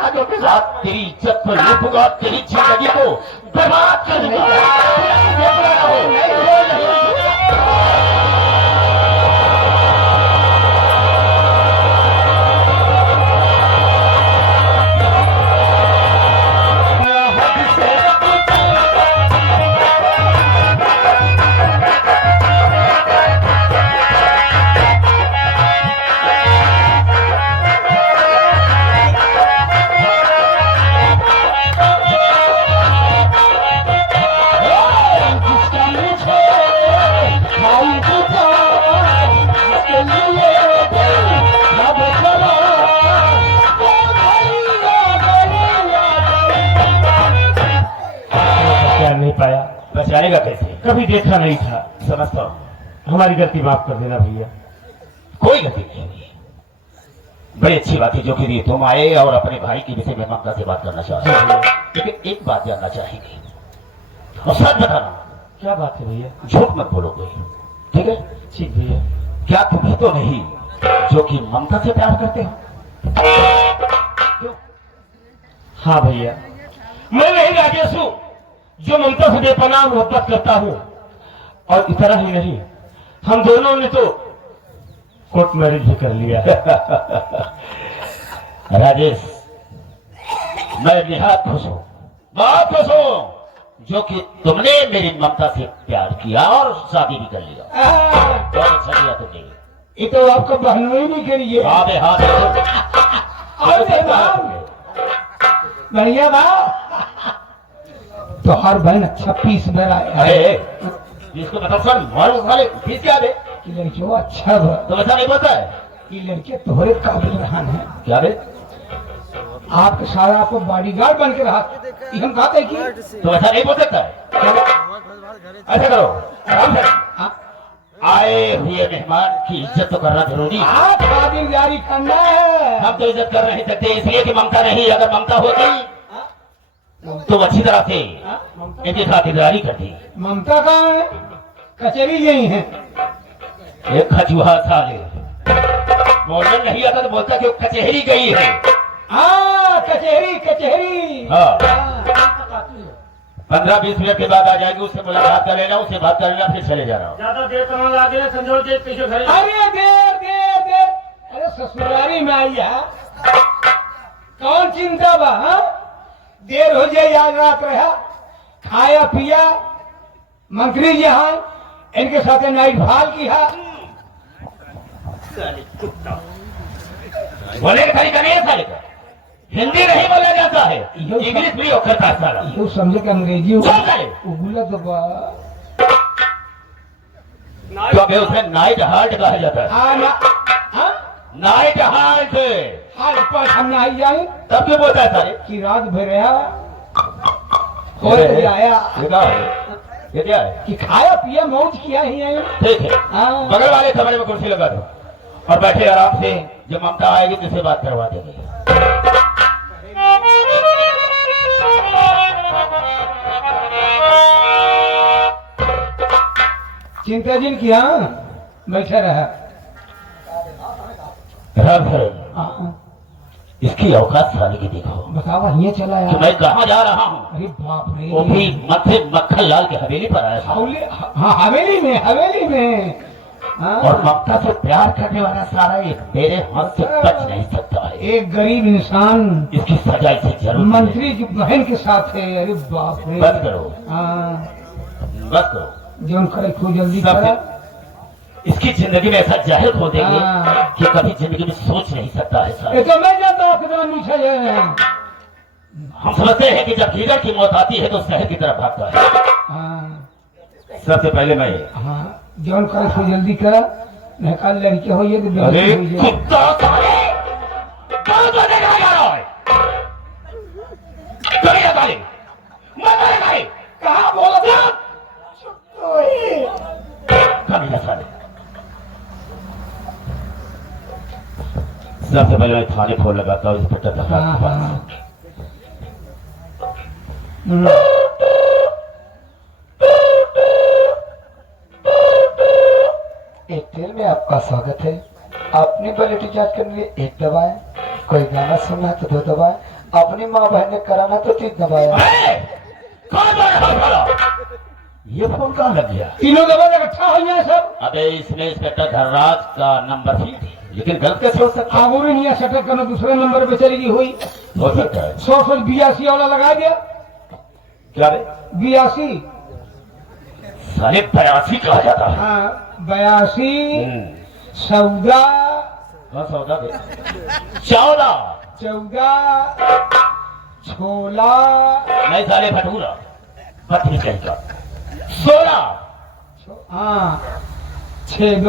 ताजों के साथ तेरी इज्जत को लूटूंगा, तेरी जिंदगी को बर्बाद कर नहीं पाया। बचाएगा कैसे? कभी देखा नहीं था। समझता हूँ। हमारी गलती माफ कर देना भैया। कोई गलती नहीं हुई। बड़ी अच्छी बात है जो कि तुम आए और अपने भाई के विषय में ममता से बात करना चाहते हो, लेकिन एक बात जानना चाहेंगे और सच बताना। क्या बात है भैया? झूठ मत बोलोगे, ठीक है? ठीक भैया। क्या तुम ही तो नहीं जो कि ममता से प्यार करते हो? क्यों? हाँ भैया, मैं वही राजेश हूँ जो ममता से बेपनाह मोहब्बत करता हूँ। और इतना ही नहीं, हम दोनों ने तो कोर्ट मैरिज भी कर लिया है। राजेश, मैं निहायत खुश हूँ, बहुत खुश हूँ जो कि तुमने मेरी ममता से प्यार किया और शादी भी कर लिया। बहुत अच्छा किया तुमने। ये तो आपका बहनोई नहीं करिए। हाँ बे, हाँ बढ़िया बा तो हर बहन अच्छा पीस मेरा इसको बताओ सर, वाले फीस क्या दे? कि लड़कियों अच्छा बा तो ऐसा नहीं बोलता है कि लड़के तोहरे काबिल रहन है। क्या बे? आपके सारा आपको बॉडीगार्ड बन के रहा, ये हम कहते कि तो ऐसा नहीं बोल सकता है। ऐसा करो, आराम से। आए हुए मेहमान की इज्जत तो करना जरूरी है। आप खातिरदारी करना है। हम तो इज्जत कर नहीं सकते इसलिए कि ममता नहीं। अगर ममता होती तो अच्छी तरह से इनकी खातिरदारी करती। ममता का कचहरी यही है। एक खचुहा साले बोलने नहीं आता तो बोलता कि वो कचहरी गई है। कचहरी कचहरी। हाँ, 15-20 मिनट के बाद आ जाएगी, उससे मुलाकात कर लेना, उससे बात कर लेना, फिर चले जाना। ज्यादा देर तो ना लगे, संजोल के पीछे खड़े। अरे देर देर देर, अरे ससुरारी में आई है, कौन चिंता बा? देर हो जाए, याद रात रहा, खाया पिया, मंत्री जी हाँ इनके साथ नाइट भाल की है। बोले का तरीका नहीं है साले का। हिंदी नहीं बोला जाता है, इंग्लिश भी करता है साला। यो समझे कि अंग्रेजी उगला तो अबे उसमें नाइट हाल्ट कहा जाता है। नाइट हाल्ट पर हम आई जाए तब क्यों बोलता है साले कि रात भर रहा आया ये क्या है कि खाया पिया मौज किया ही है। ठीक है, बगल वाले कमरे में कुर्सी लगा दो और बैठे आराम से। जब ममता आएगी तो इससे बात करवा देंगे। चिंता जिन किया बैठा रहा। इसकी औकात साले की देखो। बताओ ये चला कि मैं कहाँ जा रहा हूँ। अरे बाप रे, वो भी मक्खन लाल की हवेली पर आया था। हाँ हवेली में, हवेली में। और ममता से प्यार करने वाला सारा एक मेरे हाथ से बच नहीं सकता है। एक गरीब इंसान इसकी सजा इसे जरूर मंत्री की बहन के साथ है। अरे बाप रे, बस करो, बस करो। जो करे खूब जल्दी करा। इसकी जिंदगी में ऐसा जहर खो देंगे कि कभी जिंदगी में सोच नहीं सकता है सर। तो मैं जानता हूँ कितना मीठा है। हम समझते हैं कि जब लीडर की मौत आती है तो शहर की तरफ भागता है। सबसे पहले मैं जौन कर खूब जल्दी करा, नहीं कल लड़के हो ये तो अरे कुत्ता साले कहाँ तो देखा जा रहा है? करिए साले, मैं मरेगा ही। कहाँ बोला था? कभी साले। सबसे पहले मैं थाने फोन लगाता हूँ इंस्पेक्टर साहब। एयरटेल में आपका स्वागत है। अपनी क्वालिटी जांच करने के लिए 1 दबाएं, कोई गाना सुनना है तो 2 दबाएं, अपनी माँ बहन ने कराना तो ठीक दबाया। कौन बार हाथ डाला? ये फोन कहाँ लग गया? तीनों दबा इकट्ठा हो जाए सब। अबे इसमें इंस्पेक्टर धनराज का नंबर ही थी, लेकिन गलत कैसे हो सकता? आगुरी नहीं सेटअप करना, दूसरे नंबर पे चलेगी हुई। हो सकता है। 182 वाला लगा दिया। क्या बे? 82। साले 82 कहा जाता है। हाँ 82 सौदा कौन सौदा बे? 14 छोला नहीं साले भटूरा पत्नी कहेगा 16 हाँ 62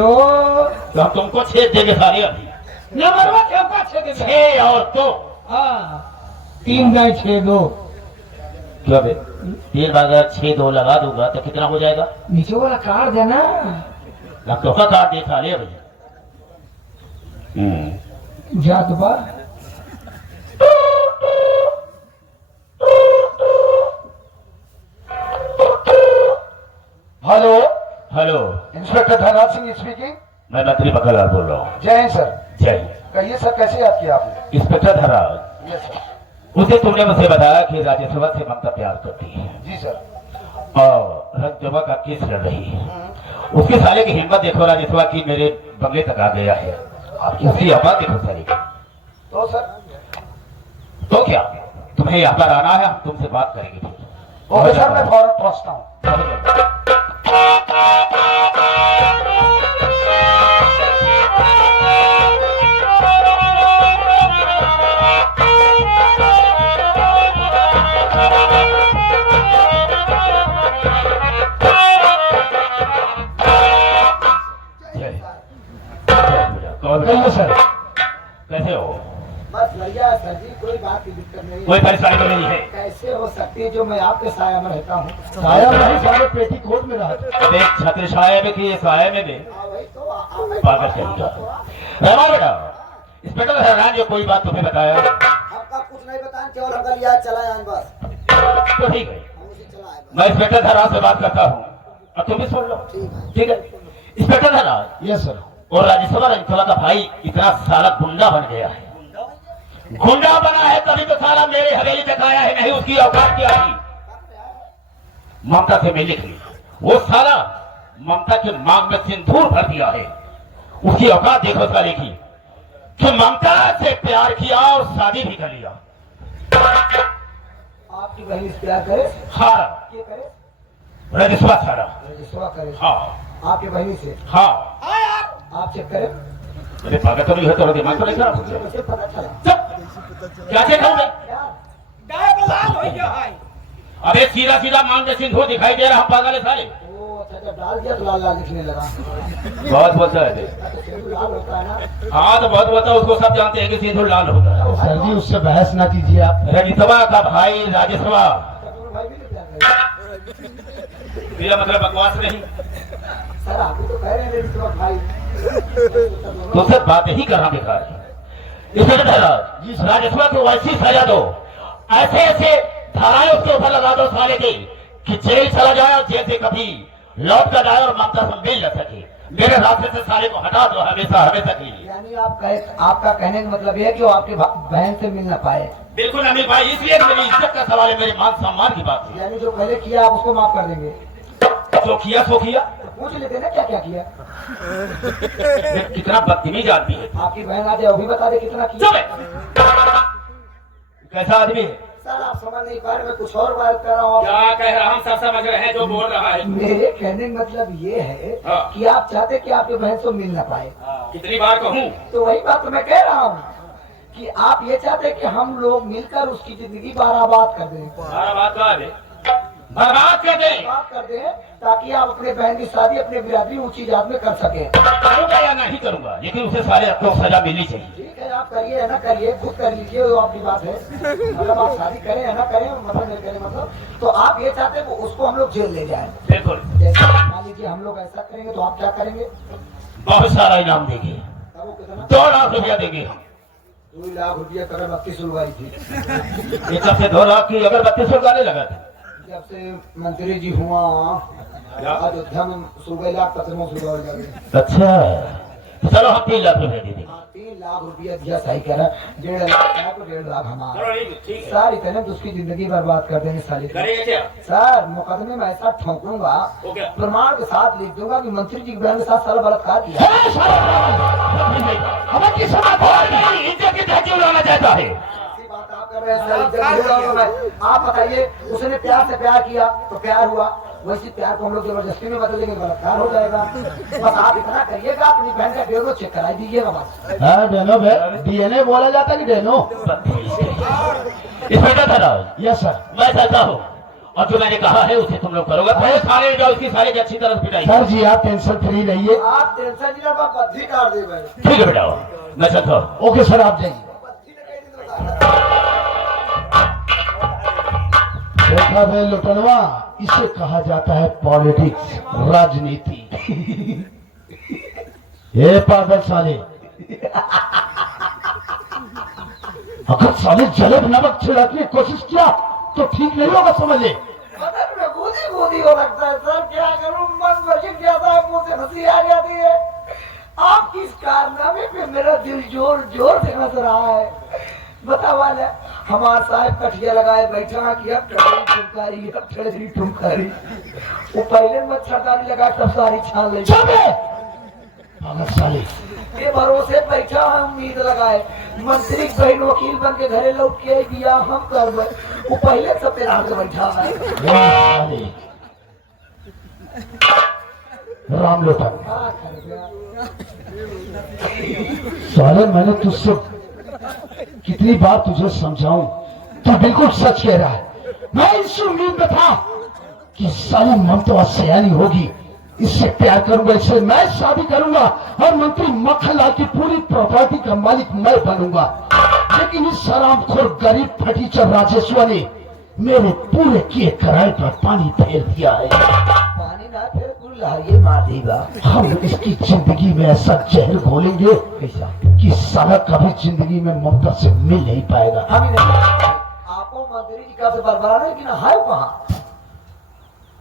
तो हम तुमको 6 देंगे सारे अभी। नंबर क्या 6 और तो हाँ 3 दाई 62 क्या बे? 3 भागा 6 2 लगा दूंगा तो कितना हो जाएगा? नीचे वाला कार्ड देना। लखनऊ का कार्ड देखा ले भैया। जात बा hello hello, inspector Dhanraj Singh speaking. मैं मंत्री बकलाल बोल रहा हूँ। जय हिंद सर। जय। कहिए सर, कैसे याद किया आपने? Inspector Dhanraj, yes sir. उसे तुमने मुझे बताया कि राजेश्वर से ममता प्यार करती है जी सर। और रंगजमा का केस लड़ रही है। उसके साले की हिम्मत देखो राजेश्वर की, मेरे बंगले तक आ गया है। आपकी उसकी आवाज देखो साले की। तो सर तो क्या तुम्हें यहाँ पर आना है? हम तुमसे बात करेंगे फिर। ओके सर, मैं फौरन पहुंचता हूँ। कहिए सर। कैसे हो? बस बढ़िया सर जी, कोई बात की दिक्कत नहीं कोई है। परेशानी तो नहीं है? कैसे हो सकती है जो मैं आपके साया में रहता हूँ। साया नहीं, सारे पेटी कोट में रहा। देख छत्र छाया में कि साया में भी वही तो पागल चलेगा। रमा बेटा, इंस्पेक्टर धनराज जो कोई बात तुम्हें बताया आपका कुछ नहीं बताएं, केवल हम लिया चला आए बस। तो ठीक है। हम उसे चला आए बस। मैं इंस्पेक्टर धनराज से बात करता हूँ और तुम भी सुन लो। ठीक है इंस्पेक्टर धनराज, यस सर। और राजेश्वर रंगचोला का भाई इतना साला गुंडा बन गया है। गुंडा बना है तभी तो साला मेरे हवेली तक आया है, नहीं उसकी औकात क्या थी ममता से मिलने के लिए। वो साला ममता के मांग में सिंदूर भर दिया है। उसकी औकात देखो साले की, कि ममता से प्यार किया और शादी भी कर लिया। आपकी बहन इस प्यार करे, हाँ ये करे, राजेश्वर साला। रजिस्ट्रा करे हाँ आपके बहनी से। हाँ। आप चेक करें। अरे पागल तो नहीं है, तो दिमाग तो नहीं खराब हो गया? मुझे पता चला। चुप! क्या चेक करूंगा? क्या? अबे सीधा सीधा मांग में सिंदूर दिखाई दे रहा, हम पागल है साले। वो अच्छा जब डाल दिया तो लाल लाल दिखने लगा। बहुत बोलता है ये। तो सिंदूर लाल होता है ना। हाँ तो बहुत बोलता है, उसको सब जानते हैं कि सिंदूर लाल होता है। सर जी उससे बहस ना कीजिए आप। रजितवा का भाई राजेश्वर, दोनों भाई भी नहीं प्यार करे। मेरा मतलब बकवास नहीं, सर आप भी तो कह रहे हैं रजिस्ट्रा भाई। तो सब बातें ही करना बेकार है। इसलिए राजेश्वर को वैसी सजा दो, ऐसे ऐसे धाराएं उसके ऊपर लगा दो साले की, कि जेल चला जाए और जेल से कभी लौट कर आए और ममता से मिल न सके। मेरे रास्ते से साले को हटा दो हमेशा हमेशा के लिए। यानी आपका कहने का मतलब यह है कि वो आपकी बहन से मिल ना पाए। बिल्कुल अमीर भाई, इसलिए मेरी इज्जत का सवाल है, मेरे मान सम्मान की बात है। यानी जो पहले किया आप उसको माफ कर देंगे। जो किया सो किया। पूछ लेते ना क्या क्या किया। कितना बदतमीज आदमी है। आपकी बहन आ जाए वो भी बता दे कितना किया। चुप है। कैसा आदमी है? सर आप समझ नहीं पा रहे, मैं कुछ और बात कर रहा हूँ। क्या कह रहा, हम सब समझ रहे हैं जो बोल रहा है। मेरे कहने का मतलब ये है हाँ। कि आप चाहते कि आपकी बहन से मिल ना पाए। कितनी बार कहूँ? तो वही बात तो मैं कह रहा हूँ कि आप ये चाहते कि हम लोग मिलकर उसकी जिंदगी बर्बाद कर दें। बर्बाद कर दे। बात कर दें ताकि आप अपने बहन की शादी अपने बिरादरी ऊंची जात में कर सकें। करूंगा या नहीं करूंगा, लेकिन उसे सारे आपको सजा मिलनी चाहिए। ठीक है आप करिए या ना करिए, खुद कर लीजिए, वो आपकी बात है। मतलब आप शादी करें या ना करें, मतलब नहीं करें, मतलब तो आप ये चाहते हैं कि उसको हम लोग जेल ले जाएं। बिल्कुल। जैसे मान लीजिए हम लोग ऐसा करेंगे तो आप क्या करेंगे? बहुत सारा इनाम देंगे, तब वो कितना? 2 लाख रुपया देंगे हम। 2 लाख रुपया कर 32 उलवाई थी। एक हफ्ते 2 लाख की अगरबत्ती सुलगाने लगा था। जब से मंत्री जी हुआ अयोध्या में सुबह लाख तक अच्छा चलो हम 3 लाख रुपया दे देंगे। 3 लाख रुपया दिया, सही कह रहा है, 1.5 लाख है तो 1.5 लाख हमारा। ठीक है सर इतने तो उसकी जिंदगी बर्बाद कर देंगे साली। करेंगे क्या? सर मुकदमे में ऐसा ठोकूंगा, हो गया। प्रमाण के साथ लिख दूंगा कि मंत्री जी की बहन के साथ साला बलात्कार किया। हमें किस इज्जत की धज्जी उड़ाना चाहता है? ऐसी बात आप कर रहे हैं सर, इज्जत उड़ाऊंगा मैं। आप बताइए, उसने प्यार से प्यार किया तो प्यार हुआ, वैसे प्यार को हम लोग जबरदस्ती में बदल देंगे, बलात्कार हो जाएगा। बस आप इतना करिएगा, अपनी बहन का डेनो चेक करा दीजिएगा बस। हाँ डेनो DNA बोला जाता है कि डेनो? इंस्पेक्टर साहब, यस सर। मैं चाहता हूँ और जो मैंने कहा है उसे तुम लोग करोगे। पहले थाने जाओ, उसकी सारी की अच्छी तरह से पिटाई। सर जी आप टेंशन फ्री रहिए। आप टेंशन नहीं लो, बद्धी काट दे भाई। ठीक है बेटा, मैं चलता हूँ। ओके सर आप जाइए। देखा बे लुटनवा, इसे कहा जाता है पॉलिटिक्स, राजनीति। ये पागल साले, अगर साले जलेब नमक छिड़कने की कोशिश किया तो ठीक नहीं होगा, समझे? बदन में गोदी हो लगता है सर, क्या करूं, मन वर्जित जाता है, मुंह से हंसी आ जाती है। आपकी इस कारनामे पे मेरा दिल जोर जोर से हंस रहा है। बता वाले, हमारे साहब कठिया लगाए बैठा कि अब ठुमकारी, अब ठेड़ी ठुमकारी। वो पहले मच्छरदानी लगा तब सारी छान ले। पागल साले, ये भरोसे बैठा है, उम्मीद लगाए मंत्री बहन वकील बन के घरे लौट के दिया हम कर। वो पहले सब पे रात बैठा है। ये साले राम लोटन साले, मैंने तुझसे कितनी बार तुझे समझाऊं, तू बिल्कुल सच कह रहा है। मैं इस उम्मीद में था कि साली ममता सयानी होगी, इससे प्यार करूंगा, इससे मैं शादी करूंगा और मंत्री मक्खनलाल की पूरी प्रॉपर्टी का मालिक मैं बनूंगा। लेकिन इस शराबखोर गरीब फटीचर राजेश्वर ने मेरे पूरे किए कराए पर पानी फेर दिया है। पानी ना फिर कुल लहरिये मार देगा। हम इसकी जिंदगी में ऐसा जहर घोलेंगे कि साला कभी जिंदगी में ममता से मिल नहीं पाएगा। हम ही नहीं, आपको मंत्री जी का से बरबरा है कि ना है वहाँ?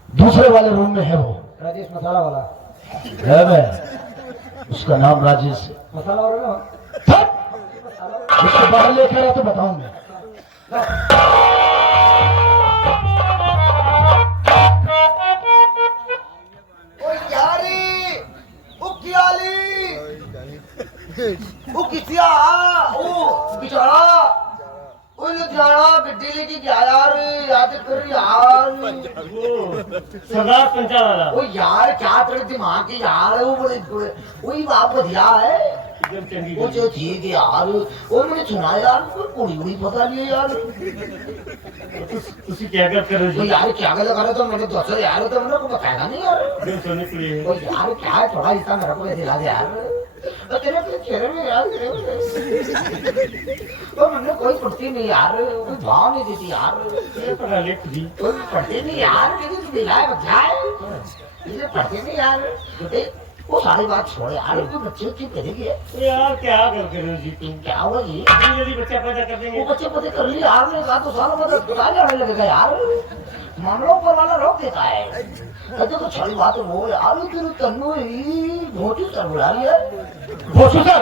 दूसरे वाले रूम में है वो, राजेश मसाला वाला। है मैं, उसका नाम राजेश है। मसाला वाला ना? हट! उसको बाहर लेकर आया तो बताऊं मैं। ओ यारी, ओ कियाली, ओ किसिया, ओ बिचारा, ओ लुधियाना बिड्डी लेके गया यार, याद कर यार। सरदार पंचा वाला। ओ यार क्या तेरे दिमाग की यार, वो बड़े वही बाप बढ़िया है। एकदम चंगी वो जो ठीक है यार, वो मैंने सुना यार, पूरी पूरी पता नहीं है यार। ਤੁਸੀਂ क्या कर रहे वो हो? यार क्या गलत करे तो मैंने 200 यार तो मेरे को बताया नहीं यार। दिन सोने के लिए वो यार क्या है, थोड़ा हिस्सा मेरे को दिला दे यार। तो तेरे चेहरे में यार तो मैंने कोई पड़ती नहीं यार, कोई भाव नहीं देती यार, ये पढ़ा ले खुद ही। कोई पड़ती नहीं यार, लेकिन तू दिलाए बच्चा है, इसे पढ़ती नहीं यार। बेटे वो सारी बात छोड़ यार, कोई बच्चे की करेगी तो यार क्या कर रहे हो जी तुम? क्या हुआ ये? तुम यदि बच्चा पैदा कर वो देंगे बच्चे पते कर लिए यार, ने कहा तो सालों बाद अस्पताल जाने लगेगा यार, मामलों पर वाला रोक देता है। कहते तो छड़ी बात वो यार, तेरे तन्नू ही धोती सर बुला रही है। भोसू सर,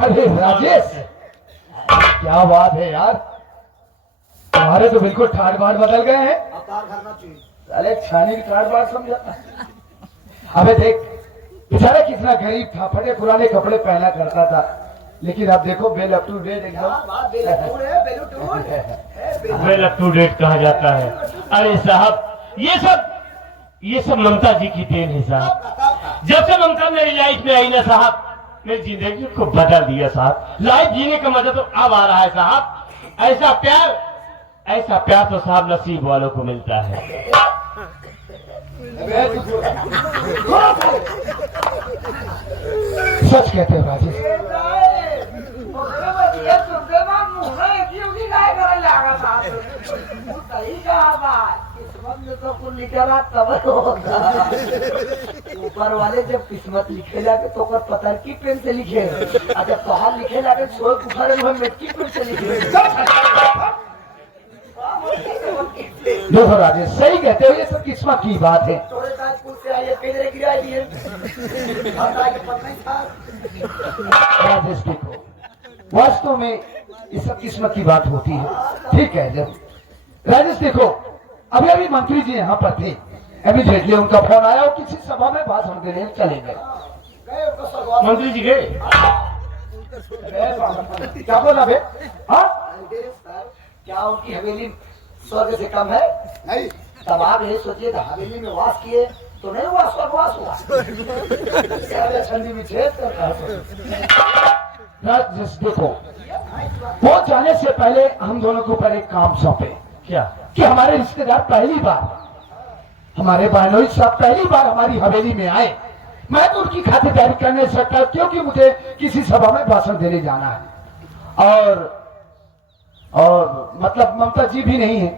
अरे राजेश, क्या बात है यार, तुम्हारे तो बिल्कुल ठाट बाट बदल गए हैं। अवतार करना चाहिए। साले छानी की ठाट बाट समझा। अबे देख, बेचारा कितना गरीब था, फटे पुराने कपड़े पहना करता था, लेकिन अब देखो बेल अप टू डेट क्या एकदम। बात, बेलूटून है, बेलूटून है। वेल अप टू डेट कहा जाता है। अरे साहब ये सब ममता जी की देन है साहब। जब से ममता मेरी लाइफ में आई ना साहब, मेरी जिंदगी को बदल दिया साहब। लाइफ जीने का मजा तो अब आ रहा है साहब। ऐसा प्यार तो साहब नसीब वालों को मिलता है। सच कहते हो राजेश, ऊपर वाले जब किस्मत लिखे जाके तो कर पत्थर की पेन से लिखे, और जब बाहर लिखे जाके सोए उठा मिट्टी पेन से लिखे। देखो राजेश, सही कहते हो, ये सब किस्मत की बात है। थोड़े ताजपुर से आए कई तरह गिरा दिए खाता के पता नहीं था राजेश देखो, वास्तव में ये सब किस्मत की बात होती है। ठीक है, जब राजेश देखो, अभी अभी मंत्री जी यहाँ पर थे, इमीडिएटली उनका फोन आया और किसी सभा में भाषण देने चले गए। गए उनको सगवा मंत्री जी गए। क्या बोला बे? हाँ, सर क्या उनकी हवेली स्वर्ग से कम है? नहीं। तब आप यही सोचिए था हवेली में वास किए तो नहीं हुआ स्वर्गवास हुआ। ठंडी में छेद कर राजेश देखो, वो जाने से पहले हम दोनों को ऊपर एक काम सौंपे क्या? कि हमारे रिश्तेदार पहली बार, हमारे बहनोई साहब पहली बार हमारी हवेली में आए। मैं तो उनकी खातिरदारी करने सकता क्योंकि मुझे किसी सभा में भाषण देने जाना है और मतलब ममता जी भी नहीं है।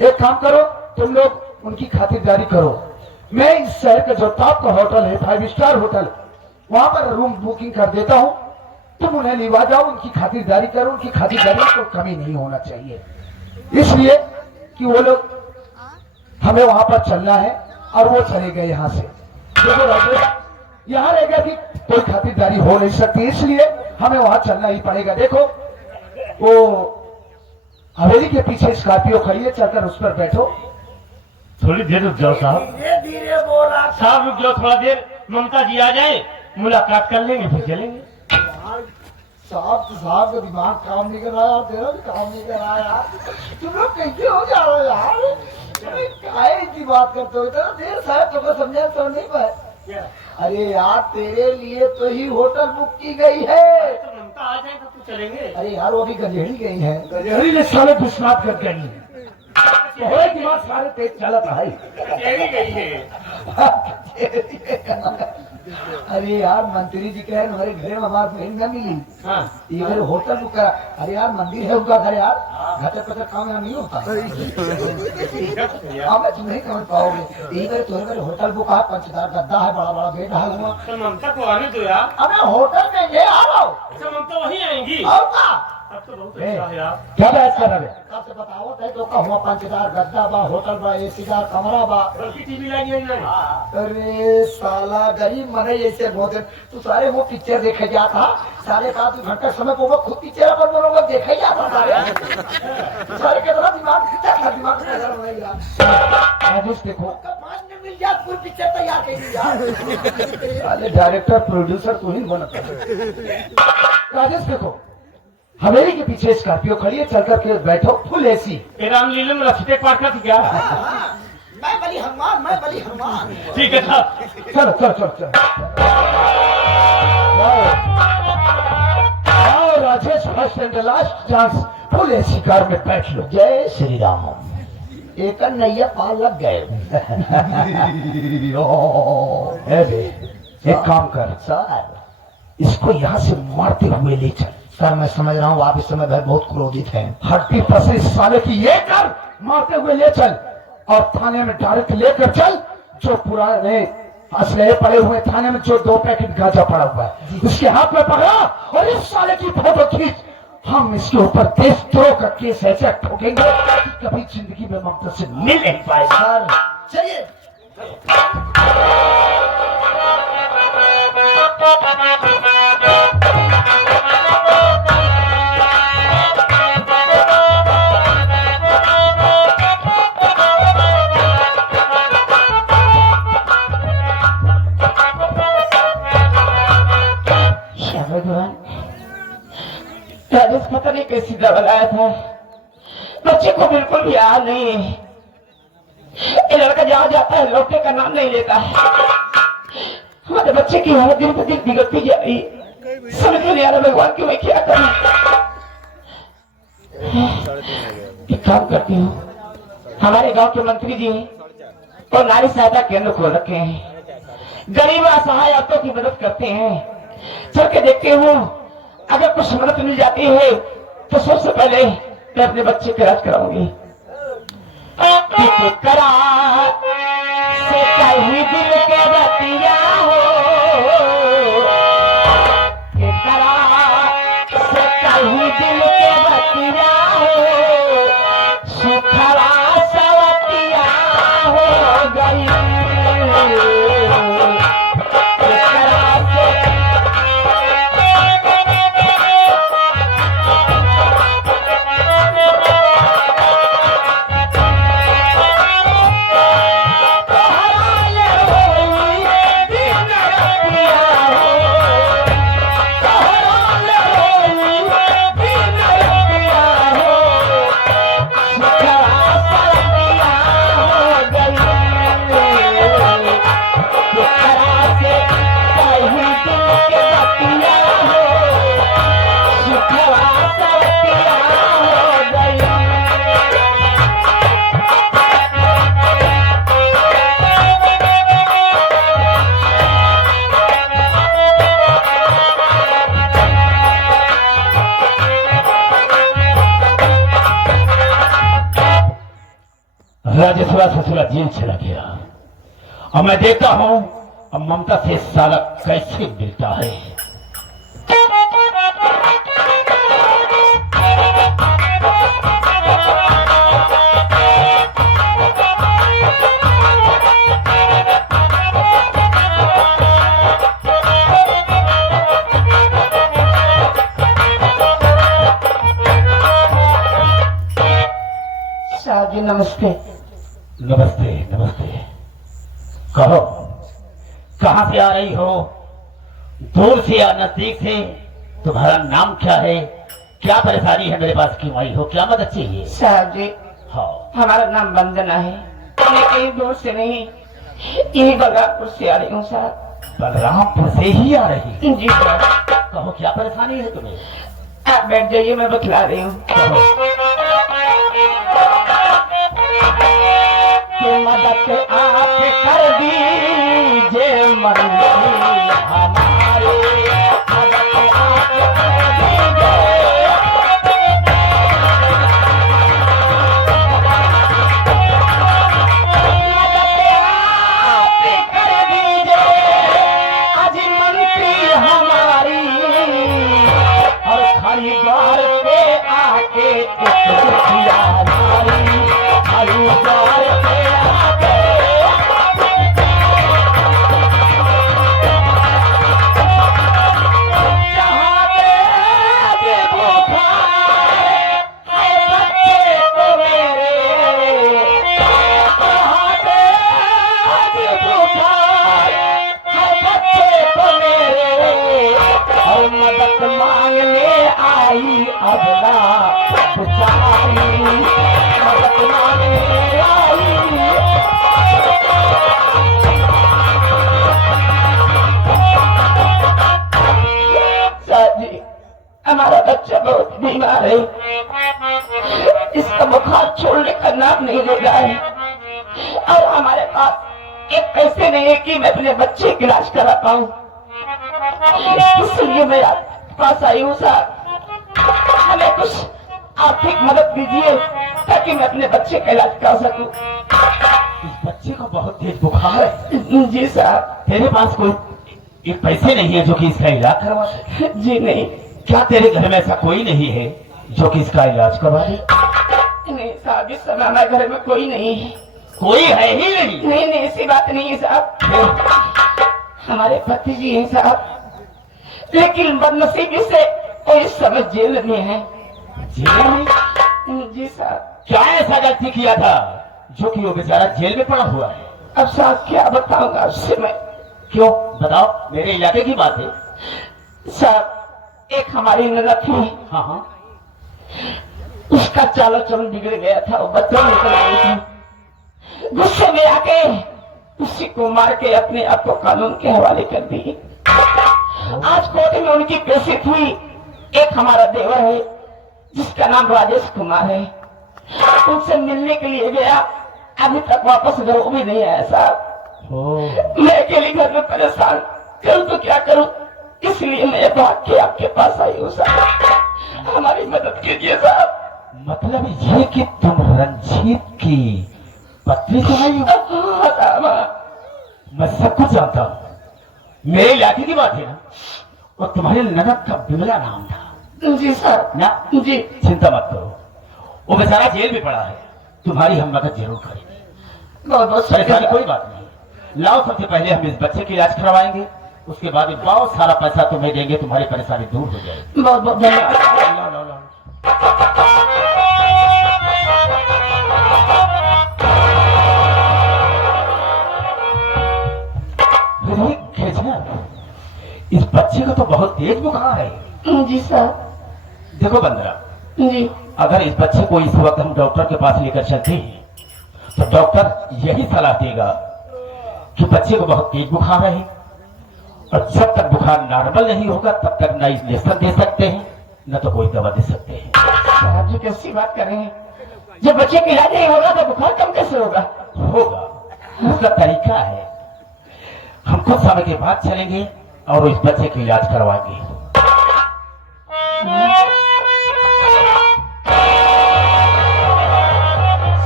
एक काम करो, तुम लोग उनकी खातिरदारी करो। मैं इस शहर का जो टॉप का होटल है, 5 स्टार होटल, वहां पर रूम बुकिंग कर देता हूँ। तुम उन्हें लिवा जाओ, उनकी खातिरदारी करो। उनकी खातिरदारी को कमी नहीं होना चाहिए, इसलिए कि वो लोग, हमें वहां पर चलना है और वो चले गए यहाँ से। देखो राजेश, यहाँ रह गया कि कोई खातिरदारी हो नहीं सकती, इसलिए हमें वहां चलना ही पड़ेगा। देखो वो हवेली के पीछे स्कॉर्पियो खड़ी है, चलकर उस पर बैठो। थोड़ी देर रुक जाओ साहब। धीरे धीरे बोला साहब रुक जाओ थोड़ा देर, ममता जी आ जाए, मुलाकात कर लेंगे, फिर चलेंगे। साहब का दिमाग काम नहीं कर रहा यार, तेरा भी काम नहीं कर रहा यार। तुम लोग कैसे हो जा रहे हो यार? अरे काहे इतनी बात करते हो? इतना देर साहब तुमको समझा तो नहीं पाए। अरे यार तेरे लिए तो ही होटल बुक की गई है। तो ममता आ जाए तो चलेंगे। अरे यार वो अभी गजेड़ी गई है। गजहरी ने साले विश्वास कर गई है, थोड़े दिमाग सारे तेज चलत है। गई है। अरे यार मंत्री जी कह रहे हमारे घर में हमारे बहन न मिली, हाँ। ये घर होटल बुक करा। अरे यार मंदिर है उनका घर यार, घाटे पत्थर काम यहाँ नहीं होता। हाँ मैं तुम नहीं समझ पाओगे। ये घर तुम्हारे घर होटल बुक है, पंचदार गद्दा है, बड़ा बड़ा बेड है हुआ। तो ममता को आने दो यार। अबे होटल में ये आ रहा हूँ अच्छा ममता वहीं आएंगी। और का अब तो बहुत अच्छा है यार। क्या बहस कर रहे? कब से बताओ है तो का हुआ पंचदार गद्दा बा, होटल बा, एसीदार कमरा बा। बल्कि टीवी लगी है ना। अरे साला गरीब मने ऐसे बहुत तू सारे वो पिक्चर देखे जाता सारे का 2 घंटा समय को वो खुद पिक्चर पर बनो देखे जाता सारे के तरह दिमाग दिमाग राजेश देखो, 5 मिनट मिल जाए पूरी पिक्चर तैयार कर दी यार। साले डायरेक्टर प्रोड्यूसर तू ही बनता है। राजेश देखो, हवेली के पीछे स्कॉर्पियो खड़ी है, चलकर के बैठो, फुल एसी। रामलीला में रस्ते पार कर क्या? मैं बली हनुमान, मैं बली हनुमान। ठीक है साहब। चलो चलो चलो चलो। आओ Rajesh, first and last chance, full AC car में बैठ लो। जय श्री राम। एक नैया पार लग गए। एक काम कर, सर इसको यहाँ से मारते हुए ले चल। सर मैं समझ रहा हूँ आप इस समय बहुत क्रोधित हैं। हड्डी पसली साले की ये कर, मारते हुए ले चल और थाने में डायरेक्ट लेकर चल। जो पुराने असलहे पड़े हुए थाने में, जो 2 पैकेट गांजा पड़ा हुआ है, उसके हाथ में पकड़ा और इस साले की फोटो खींच। हम इसके ऊपर देशद्रोह का केस ऐसे ठोकेंगे कि कभी जिंदगी में ममता से मिल नहीं पाए। सर चलिए। राजेश पता नहीं कैसी दवा लाया था, बच्चे को बिल्कुल भी याद नहीं है। ये लड़का जहाँ जाता है लौटने का नाम नहीं लेता है। हमारे बच्चे की हालत दिन पर दिन बिगड़ती जा रही है, समझ में नहीं आ रहा भगवान की मैं क्या करूं। एक काम करती हूँ, हमारे गांव के मंत्री जी और नारी सहायता केंद्र खोल रखे हैं, गरीब असहाय औरतों की मदद करते हैं। चल के देखते हूँ, अगर कुछ मदद मिल जाती है तो सबसे पहले मैं अपने बच्चे का इलाज कराऊंगी। करा से कहीं दिल के बतिया हो, करा से कहीं दिल के बतिया हो, सुखरा सवतिया हो गई। राजेश्वर ससुरा जेल चला गया। अब मैं देखता हूं अब ममता से साला कैसे मिलता है। साहब जी नमस्ते। नमस्ते नमस्ते। कहो कहां से आ रही हो? दूर से या नजदीक से? तुम्हारा नाम क्या है? क्या परेशानी है? मेरे पास क्यों आई हो? क्या मदद चाहिए? साहब जी हाँ हमारा नाम वंदना है। मैं कहीं दूर से नहीं, यही बलरामपुर से आ रही हूँ साहब। बलरामपुर से ही आ रही? जी साहब। कहो क्या परेशानी है तुम्हें? आप बैठ जाइए, मैं बतला रही हूँ। कहो। मदद आप कर दीजिए मंत्री हमारे, मदद आप कर दीजिए। मदद आप कर दीजिए आज मंत्री हमारी, और खाली द्वार पे आके एक दुखिया नारी, खाली द्वार पे मदद मांगने आई अबला बेचारी, मदद मांगने आई। साहब जी हमारा बच्चा बहुत बीमार है, इसका बुखार छोड़ने का नाम नहीं ले रहा है, और हमारे पास एक पैसे नहीं है कि मैं अपने बच्चे का इलाज करा पाऊं। इसलिए मैं आपके पास आई हूँ साहब, हमें कुछ आर्थिक मदद दीजिए ताकि मैं अपने बच्चे का इलाज कर सकूं। इस बच्चे को बहुत तेज बुखार है। जी साहब। तेरे पास कोई एक पैसे नहीं है जो कि इसका इलाज करवा सके? जी नहीं। क्या तेरे घर में ऐसा कोई नहीं है जो कि इसका इलाज करवा दे? नहीं साहब, इस समय हमारे घर में कोई नहीं है। कोई है ही नहीं? नहीं नहीं ऐसी बात नहीं है साहब, हमारे पति जी हैं साहब, लेकिन बदनसीबी से वो इस समय जेल में है। जेल में? जी साहब। क्या ऐसा गलती किया था जो कि वो बेचारा जेल में पड़ा हुआ है? अब साहब क्या बताऊंगा आपसे मैं। क्यों बताओ, मेरे इलाके की बात है। साहब एक हमारी ननद थी, हाँ हाँ। उसका चाल चलन बिगड़ गया था, वो बच्चा निकल गई थी। गुस्से में आके उसी को मार के अपने आप को कानून के हवाले कर दी। आज कोर्ट में उनकी पेशी थी। एक हमारा देवर है जिसका नाम राजेश कुमार है, उनसे मिलने के लिए गया, अभी तक वापस घर वो भी नहीं आया साहब। मैं अकेले घर में परेशान, करूं तो क्या करूं, इसलिए मैं भाग के आपके पास आई हूँ साहब, हमारी मदद कीजिए साहब। मतलब ये कि तुम रंजीत की पत्नी तो नहीं हो? मैं सब कुछ जानता हूँ, मेरे इलाके की बात है ना। और तुम्हारे ननद का बिमला नाम था? जी सर। ना जी। चिंता मत करो, वो बेचारा जेल में पड़ा है, तुम्हारी हम मदद जरूर करेंगे। बहुत बहुत परेशानी कोई बात नहीं। लाओ, सबसे पहले हम इस बच्चे का इलाज करवाएंगे, उसके बाद में बहुत सारा पैसा तुम्हें देंगे, तुम्हारी परेशानी दूर हो जाएगी। बहुत बहुत धन्यवाद। लो, लो, लो। अरे गजब, इस बच्चे का तो बहुत तेज बुखार है। जी सर। देखो बंदरा, जी। अगर इस बच्चे को इस वक्त हम डॉक्टर के पास लेकर चलते हैं तो डॉक्टर यही सलाह देगा कि बच्चे को बहुत तेज बुखार है, और जब तक बुखार नॉर्मल नहीं होगा तब तक न इंजेक्शन दे सकते हैं न तो कोई दवा दे सकते हैं। साहब जी कैसी बात कर रहे हैं, जब बच्चे का इलाज नहीं होगा तो बुखार कम कैसे होगा? होगा, उसका तरीका है। हम कुछ समय के बाद चलेंगे और इस बच्चे का इलाज करवाएंगे।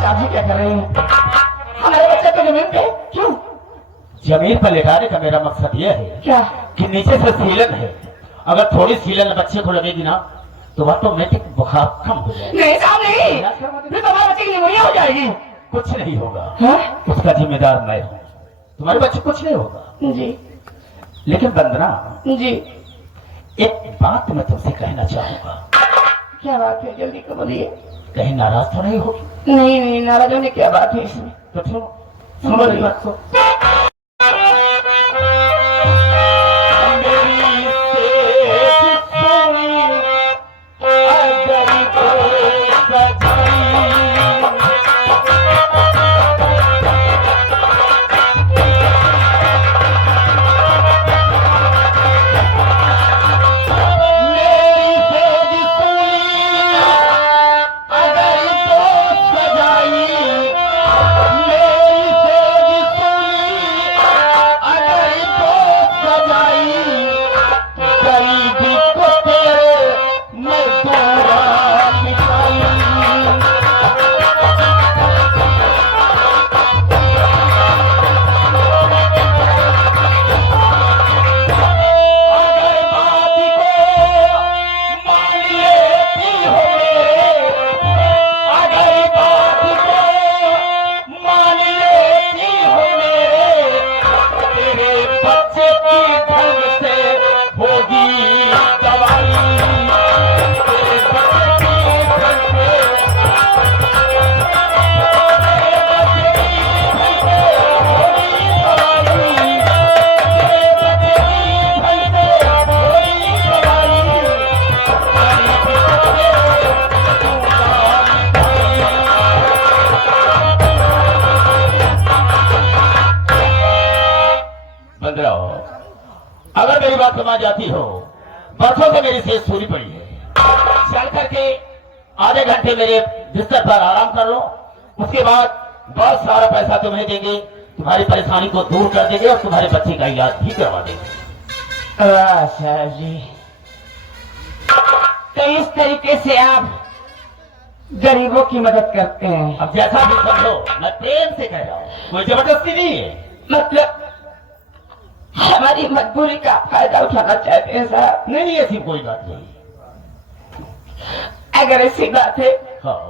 साहब जी क्या कर रहे हैं? जमीन पर लेटाने का मेरा मकसद यह है क्या? कि नीचे से सीलन है, अगर थोड़ी सीलन बच्चे को लगेगी ना तो ऑटोमेटिक बुखार कम हो जाएगा। नहीं साहब नहीं, फिर तो हमारे बच्चे की निमोनिया हो जाएगी। कुछ नहीं होगा, हाँ? उसका जिम्मेदार मैं हूँ। तुम्हारे बच्चे कुछ नहीं होगा। जी लेकिन वंदना, जी। एक बात मैं तुमसे कहना चाहूंगा। क्या बात है, जल्दी को बोलिए। कहीं नाराज तो नहीं होगी? नहीं नहीं, नाराज होने क्या बात है इसमें? तो सुनो मेरी बात को। अगर मेरी बात समझ जाती हो, बरसों से मेरी सेहत सूरी पड़ी है, चल करके आधे घंटे मेरे बिस्तर पर आराम कर लो, उसके बाद बहुत सारा पैसा तुम्हें देंगे, तुम्हारी परेशानी को दूर कर देंगे और तुम्हारे बच्चे का इलाज भी करवा देंगे। वाह साहब जी, तो इस तरीके से आप गरीबों की मदद करते हैं। अब जैसा भी समझो, मैं प्रेम से कह रहा हूँ, कोई जबरदस्ती नहीं है। मतलब हमारी मजबूरी का फायदा उठाना चाहते हैं साहब? नहीं, ऐसी कोई बात नहीं। अगर ऐसी बात है हाँ,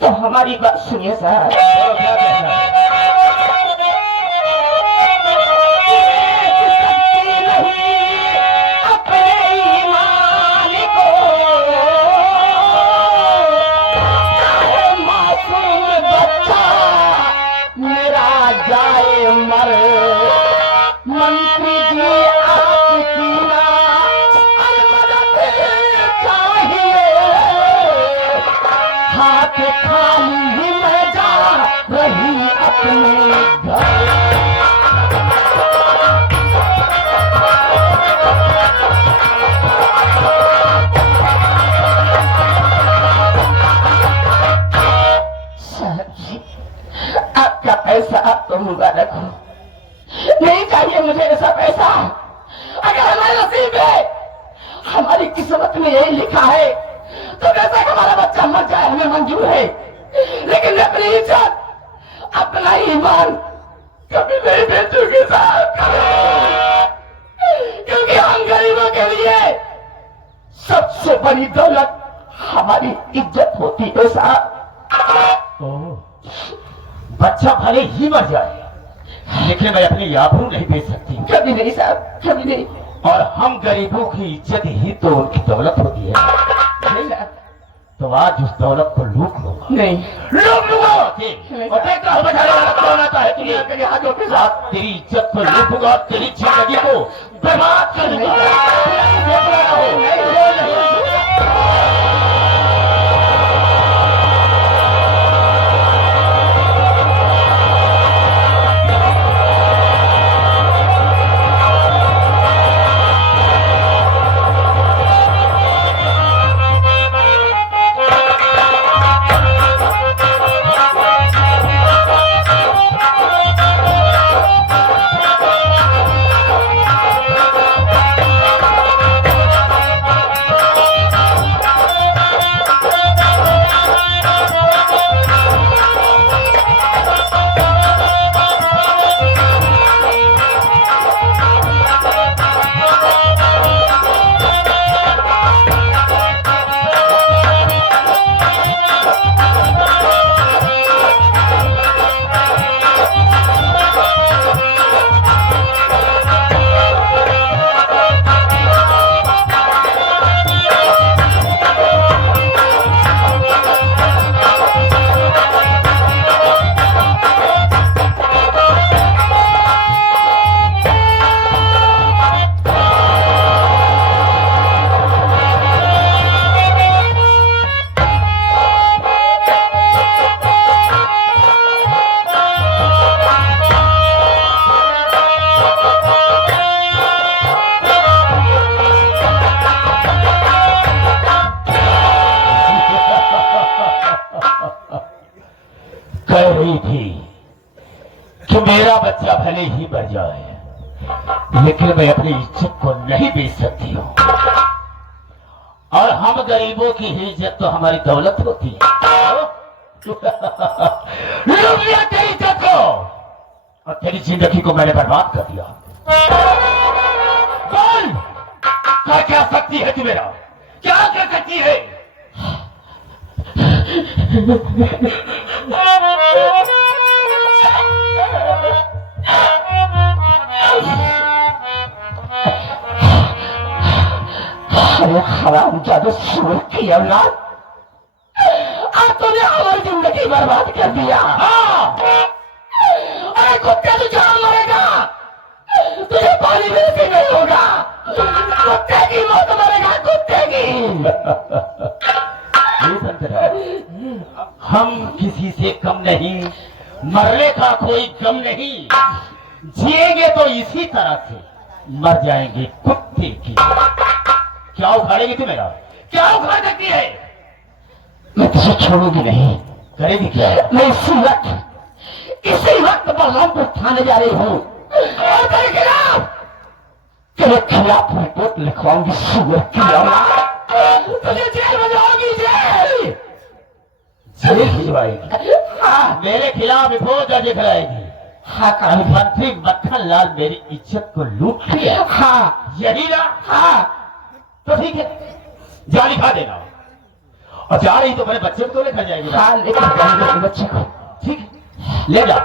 तो हमारी बात सुनिए साहब। बोलो क्या कहना है? मंत्री जी आपकी ना मदद चाहिए, हाथ खाली ही मैं जा रही अपने घर। आपका पैसा आपको मुबारक हो, नहीं चाहिए मुझे ऐसा पैसा। अगर हमारे नसीब है, हमारी किस्मत में यही लिखा है, तो जैसे हमारा बच्चा मर जाए हमें मंजूर है, लेकिन अपनी इज्जत, अपना ईमान कभी नहीं बेचूंगी साहब, क्योंकि हम गरीबों के लिए सबसे बड़ी दौलत हमारी इज्जत होती है साहब। बच्चा भले ही मर जाए, लेकिन मैं अपनी आबरू नहीं बेच सकती। कभी नहीं साहब, कभी नहीं। और हम गरीबों की इज्जत ही तो उनकी दौलत होती है। नहीं साहब, तो आज उस दौलत को लूट लूंगा। नहीं लूट लूंगा और देखता हूं बेचारे वाला कौन आता है तुझे तेरे हाथों के साथ। तेरी इज्जत को लूटूंगा, तेरी जिंदगी को बर्बाद कर दूंगा। रही थी कि मेरा बच्चा भले ही मर जाए, लेकिन मैं अपनी इज्जत को नहीं बेच सकती हूँ। और हम गरीबों की ही इज्जत तो हमारी दौलत होती है। लूट लिया तेरी इज्जत को और तेरी जिंदगी को मैंने बर्बाद कर दिया। बोल, कर क्या सकती है तू मेरा? क्या कर सकती है? अरे हराम जादू सुअर की औलाद, आज तूने हमारी जिंदगी बर्बाद कर दिया। हाँ, अरे कुत्ते तू जहाँ मरेगा, तुझे पानी में से नहीं होगा। कुत्ते की मौत मरेगा, कुत्ते की। हम किसी से कम नहीं, मरने का कोई गम नहीं। जिएंगे तो इसी तरह से, मर जाएंगे कुत्ते की। क्या उखाड़ेगी तू मेरा? क्या उखाड़ सकती है? मैं तुझे छोड़ूंगी नहीं। करेगी क्या? मैं इसी वक्त बलरामपुर थाने जा रही हूँ और तेरे खिलाफ रिपोर्ट लिखवाऊंगी। सुअर की औलाद, तुझे जेल में जाओगी। जेल भिजवाएगी? हाँ, मेरे खिलाफ रिपोर्ट दर्ज कराएगी। हाँ, मंत्री मक्खन लाल मेरी इज्जत को लूट लिया। हाँ, यही ना? हाँ, तो ठीक है, जा लिखा देना। और जा रही तो मेरे बच्चे को तो लेकर जाएगी। हाँ, लेकर जाएंगे बच्चे को। ठीक है, ले जा।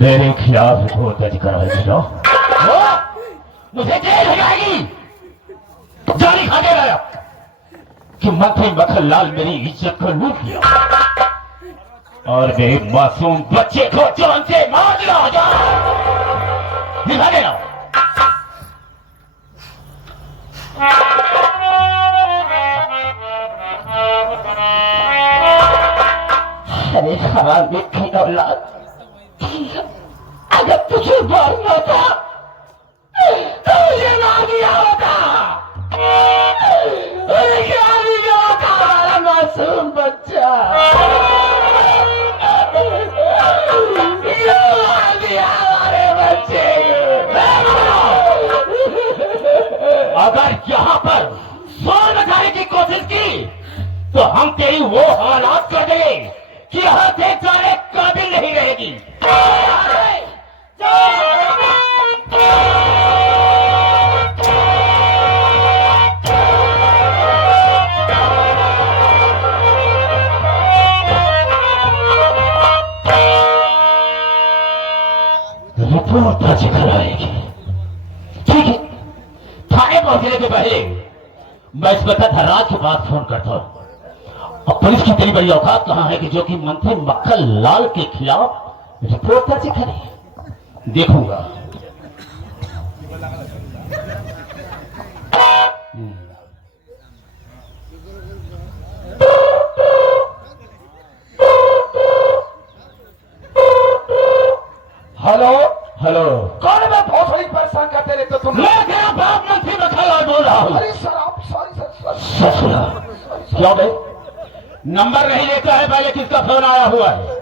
मेरे खिलाफ रिपोर्ट दर्ज कराएगी ना? मुझे जेल हो जाएगी। जानी खा दे रहा कि मंत्री मक्खन लाल मेरी इज्जत को लूट लिया और मेरे मासूम बच्चे को जान से मार दिया। दिखा देना। अरे हरामी की औलाद, अगर तुझे मारना था तो मुझे मार दिया होता। क्या दिया होता हमारा मासूम बच्चा? क्यों मार दिया हमारे बच्चे को? अगर यहाँ पर सोन बचाने की कोशिश की तो हम तेरी वो हालात कर देंगे कि यहाँ से जाने काबिल नहीं रहेगी। रिपोर्ट दर्ज कराएगी। ठीक है, थाने पहुंचने के पहले मैं इस वक्त धनराज के पास फोन करता हूँ। और पुलिस की तेरी बड़ी औकात कहाँ है कि जो कि मंत्री मक्खन लाल के खिलाफ रिपोर्ट दर्ज करे? देखूंगा। हेलो हेलो, कौन? मैं बहुत बड़ी परेशान करते रहते तुम। मैं तेरा बाप मंत्री मक्खन लाल बोल रहा हूँ। अरे सर, आप सॉरी सर। क्यों भाई नंबर नहीं लेता है? पहले किसका फोन आया हुआ है?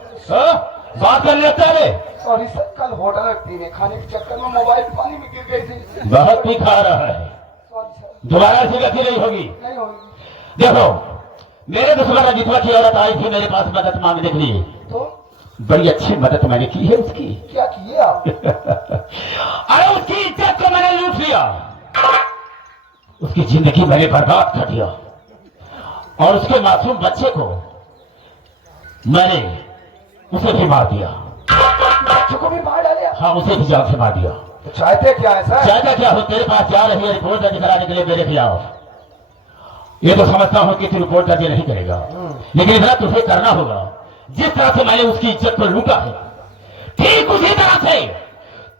बात कर लेता है। सॉरी सर, कल होटल पीने खाने के चक्कर में मोबाइल पानी में गिर गई थी। बहुत भी खा रहा है, सॉरी सर। दोबारा ऐसी गलती नहीं होगी। नहीं होगी। देखो, मेरे दुश्मन जितवा की औरत आई थी मेरे पास मदद मांगने के लिए, तो बड़ी अच्छी मदद मैंने की है उसकी। क्या किए आप? अरे उसकी इज्जत को मैंने लूट लिया, उसकी जिंदगी मैंने बर्बाद कर दिया और उसके मासूम बच्चे को मैंने उसे भी मार दिया। बच्चों को भी मार डालिया। हाँ, उसे भी जान से मार दिया। तो चाहते क्या है सर? चाहता क्या हो, तेरे पास जा रही है रिपोर्ट दर्ज कराने के लिए मेरे खिलाफ। ये तो समझता हूँ कि तू रिपोर्ट दर्ज नहीं करेगा, लेकिन इतना तुझे करना होगा। जिस तरह से मैंने उसकी इज्जत को लूटा है, ठीक उसी तरह से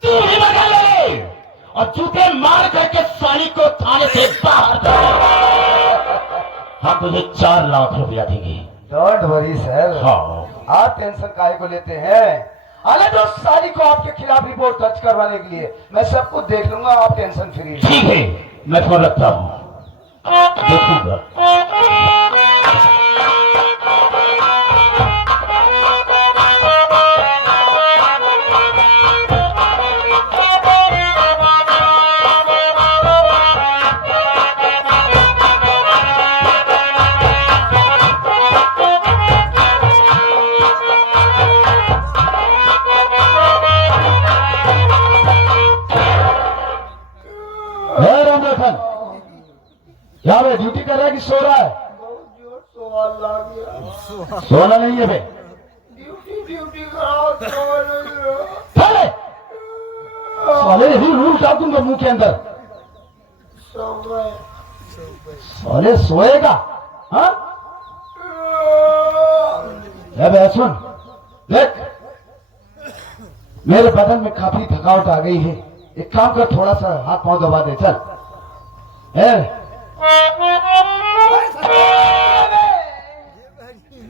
तू भी बदल ले और जूते मार करके साली को थाने से बाहर कर। हम तुझे 4 लाख रुपया देंगे। Don't worry sir. हाँ, आप टेंशन काहे को लेते हैं? अरे जो साली को आपके खिलाफ रिपोर्ट दर्ज करवाने के लिए मैं सब कुछ देख लूंगा, आप टेंशन फ्री। ठीक है, मैं फोन रखता हूँ, देखूंगा। यहाँ पे ड्यूटी कर रहा है कि सो रहा है? बहुत जोर सवाल लग गया। सोना नहीं है बे। ड्यूटी कराओ, सवाल लग गया। साले साले रूल डाल दूंगा मुंह के अंदर। सो गए। साले सोएगा? हाँ बे सुन, देख मेरे बदन में काफी थकावट आ गई है। एक काम कर, थोड़ा सा हाथ पांव दबा दे। चल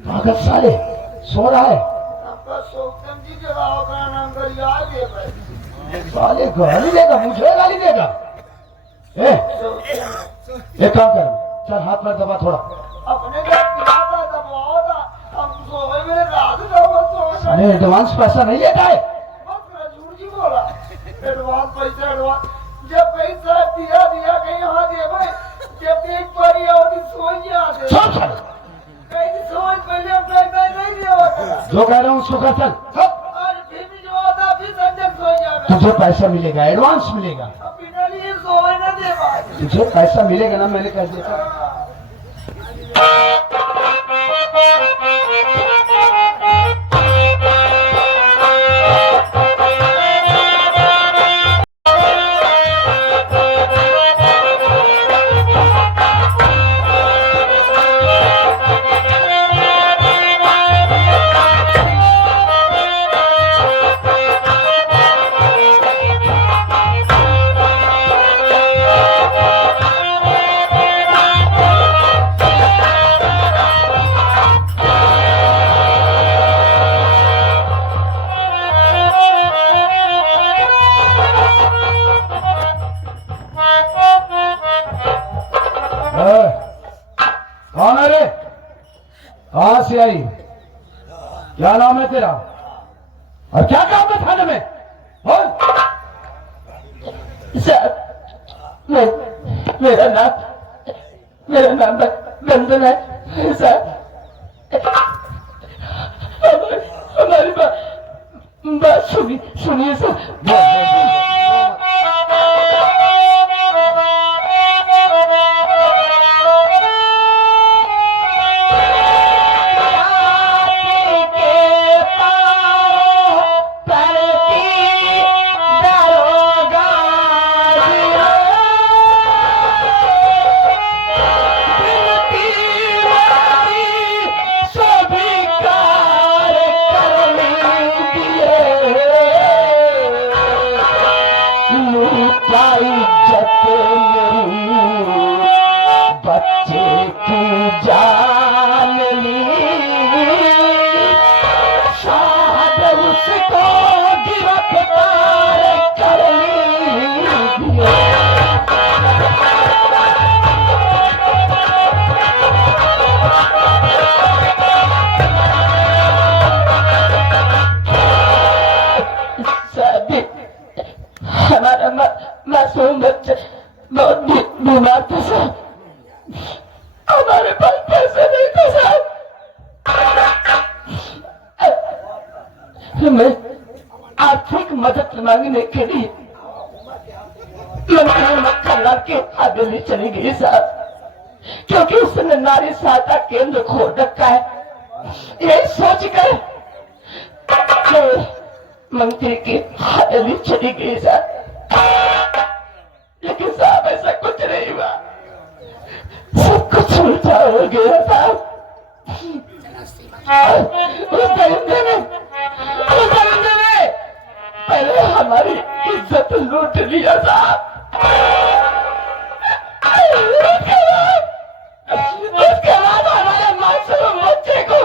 पागल साले, सो रहा है। आपका सोकम जी जवाब का नाम कर याद है भाई। साले गाली देगा, मुझे गाली देगा। एक काम कर, चल हाथ में दबा थोड़ा। अपने घर पिला था दबाओ था, हम सोए मेरे रात का बस सो अरे एडवांस पैसा नहीं लेता है? बस झूठ जी बोला। एडवांस पैसा एडवांस, जब पैसा दिया कहीं यहाँ दे भाई, जब एक बारी और सोच जाते चल चल, कहीं सोच पहले पैसा नहीं दिया होता। जो कह रहा हूँ उसको कर। चल और फिर भी जो होता फिर संजय सो जाता। तुझे पैसा मिलेगा, एडवांस मिलेगा। अब बिना लिए सोए न दे भाई। तुझे पैसा मिलेगा ना, मैंने कह दिया। कौन है रे? कहां से आई? क्या नाम है तेरा और क्या काम है थाने में? बोल। सर, मेरा नाम बंदन है सर। हमारी बात सुनिए सर। हमारा मासूम बच्चा बहुत बीमार था सर। हमारे पास पैसे नहीं थे सर। मैं आर्थिक मदद मांगने के लिए मक्खनलाल के हवेली चली गई साहब, क्योंकि उसने नारी सहायता केंद्र खोल रखा है। यही सोच कर मंत्री की हवेली चली गई साहब, लेकिन साहब ऐसा कुछ नहीं हुआ, सब कुछ उल्टा हो गया साहब। उस दरिंदे ने पहले हमारी इज्जत लूट लिया साहब, उसके बाद हमारे मासूम बच्चे को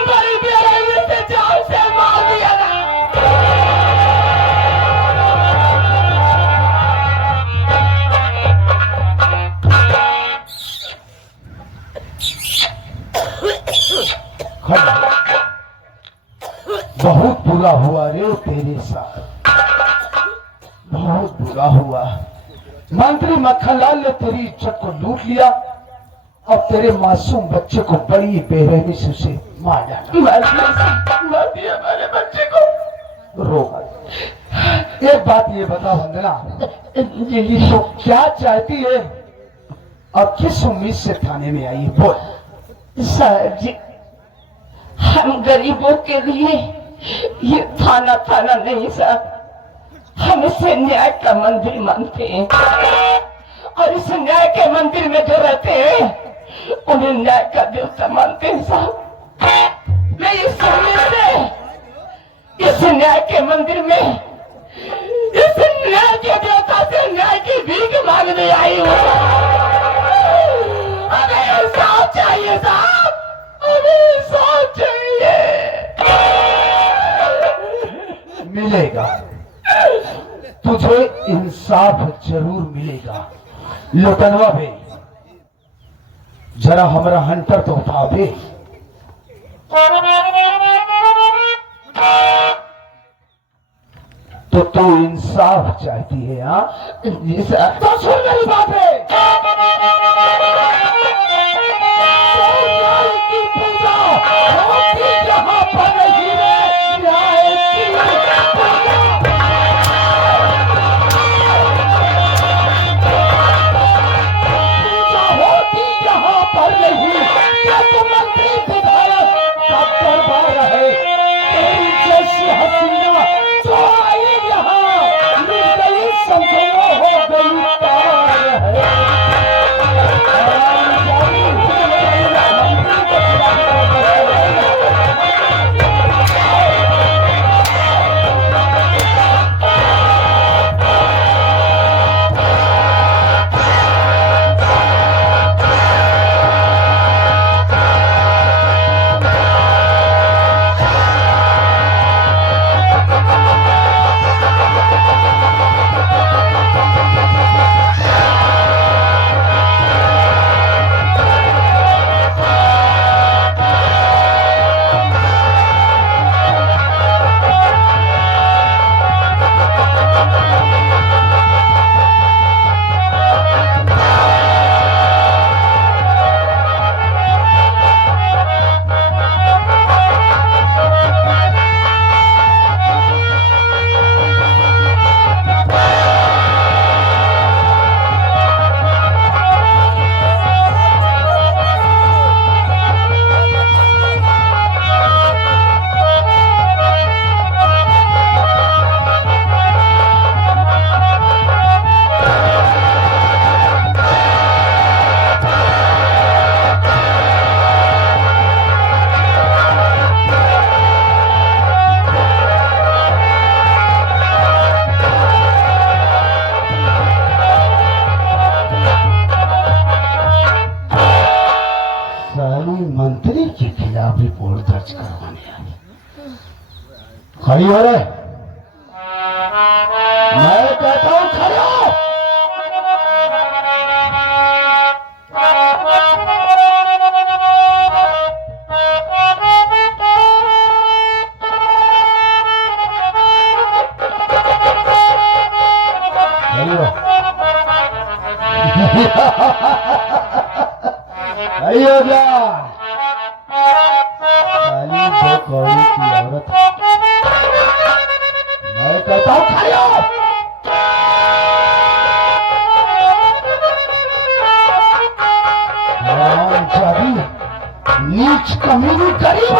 बड़ी बेरहमी से जान से मार दिया ना। बहुत बुरा हुआ रे तेरे साथ, बहुत बुरा हुआ। मंत्री मक्खनलाल ने तेरी इज्जत को लूट लिया और तेरे मासूम बच्चे को बड़ी बेरहमी से उसे मार डाला। मार दिया हमारे बच्चे को। रो मत। एक बात ये बता वंदना, तो क्या चाहती है और किस उम्मीद से थाने में आई है? बोल। साहब जी, हम गरीबों के लिए ये थाना नहीं साहब, हम इसे न्याय का मंदिर मानते हैं और इस न्याय के मंदिर में जो रहते हैं उन्हें न्याय का देवता मानते हैं साहब। मैं इस उम्मीद से इस न्याय के मंदिर में इस न्याय के देवता से न्याय की भीख मांगने आई हूँ। हमें इंसाफ चाहिए साहब, हमें इंसाफ चाहिए। मिलेगा, तुझे इंसाफ जरूर मिलेगा। लोटनवा भाई, जरा हमारा हंटर तो उठा दे। तो तू इंसाफ चाहती है? हाँ जी साहब। तो सुन मेरी बात है। की पूजा होती जहाँ पर नहीं है, न्याय की पूजा होती जहाँ पर नहीं, एक मंत्री विधायक का दरबार है। तेरी जैसी हसीना जो आई यहाँ मिल गई, समझो हो गई पार है। मंत्री के खिलाफ रिपोर्ट दर्ज करवाने आई। खड़ी हो रहे, मैं कहता हूं खड़े हो। खड़ी हो जा। खाली दो कौड़ी की औरत, मैं कहता हूं खड़ी हो। नीच कमीनी गरीब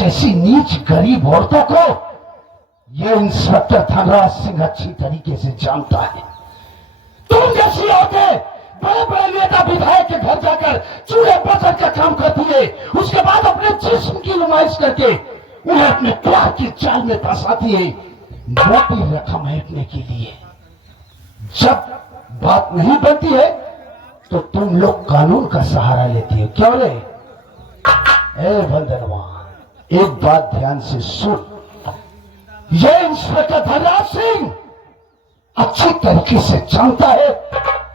जैसी नीच गरीब औरतों को यह इंस्पेक्टर धनराज सिंह अच्छी तरीके से जानता है। तुम जैसी औरतें बड़े बड़े नेता विधायक के घर जाकर चूल्हे बर्तन का काम करती है, उसके बाद अपने जिस्म की नुमाइश करके उन्हें अपने प्यार की जाल में फंसाती है, मोटी रकम ऐंठने के लिए। जब बात नहीं बनती है तो तुम लोग कानून का सहारा लेती हो। क्यों रे? ए बंदरवा, एक बात ध्यान से सुन। यह इंस्पेक्टर धनराज सिंह अच्छी तरीके से जानता है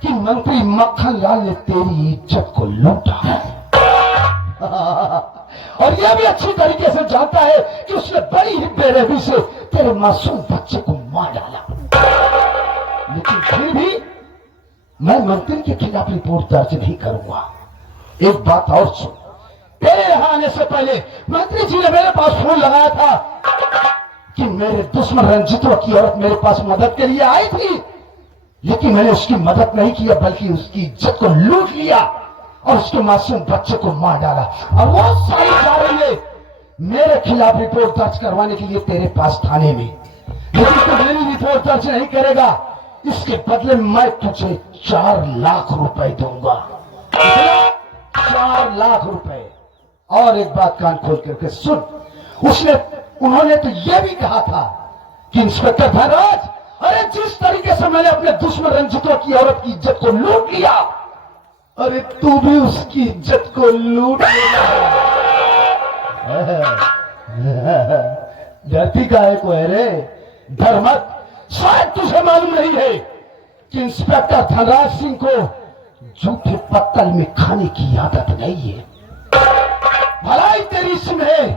कि मंत्री मक्खन लाल ने तेरी इज्जत को लूटा है और यह भी अच्छी तरीके से जानता है कि उसने बड़ी ही बेरहमी से तेरे मासूम बच्चे को मार डाला। लेकिन फिर भी मैं मंत्री के खिलाफ रिपोर्ट दर्ज नहीं करूंगा। एक बात और सुन, तेरे यहां आने से पहले मंत्री जी ने मेरे पास फोन लगाया था कि मेरे दुश्मन रंजितों की औरत मेरे पास मदद के लिए आई थी, लेकिन मैंने उसकी मदद नहीं किया बल्कि उसकी इज्जत को लूट लिया और उसके मासूम बच्चे को मार डाला। और वो सारी जा रही है मेरे खिलाफ रिपोर्ट दर्ज करवाने के लिए तेरे पास थाने में, लेकिन तू मेरी रिपोर्ट दर्ज नहीं करेगा, इसके बदले मैं तुझे 4 लाख रुपए दूंगा। 4 लाख रुपए। और एक बात कान खोल करके सुन, उन्होंने तो यह भी कहा था कि इंस्पेक्टर धनराज, अरे जिस तरीके से मैंने अपने दुश्मन रंजितों की औरत की इज्जत को लूट लिया, अरे तू भी उसकी इज्जत को लूट लेना। धरती का है कोई रे? डर मत। शायद तुझे मालूम नहीं है कि इंस्पेक्टर धनराज सिंह को जूठे पत्तल में खाने की आदत नहीं है। भलाई तेरी इसमें है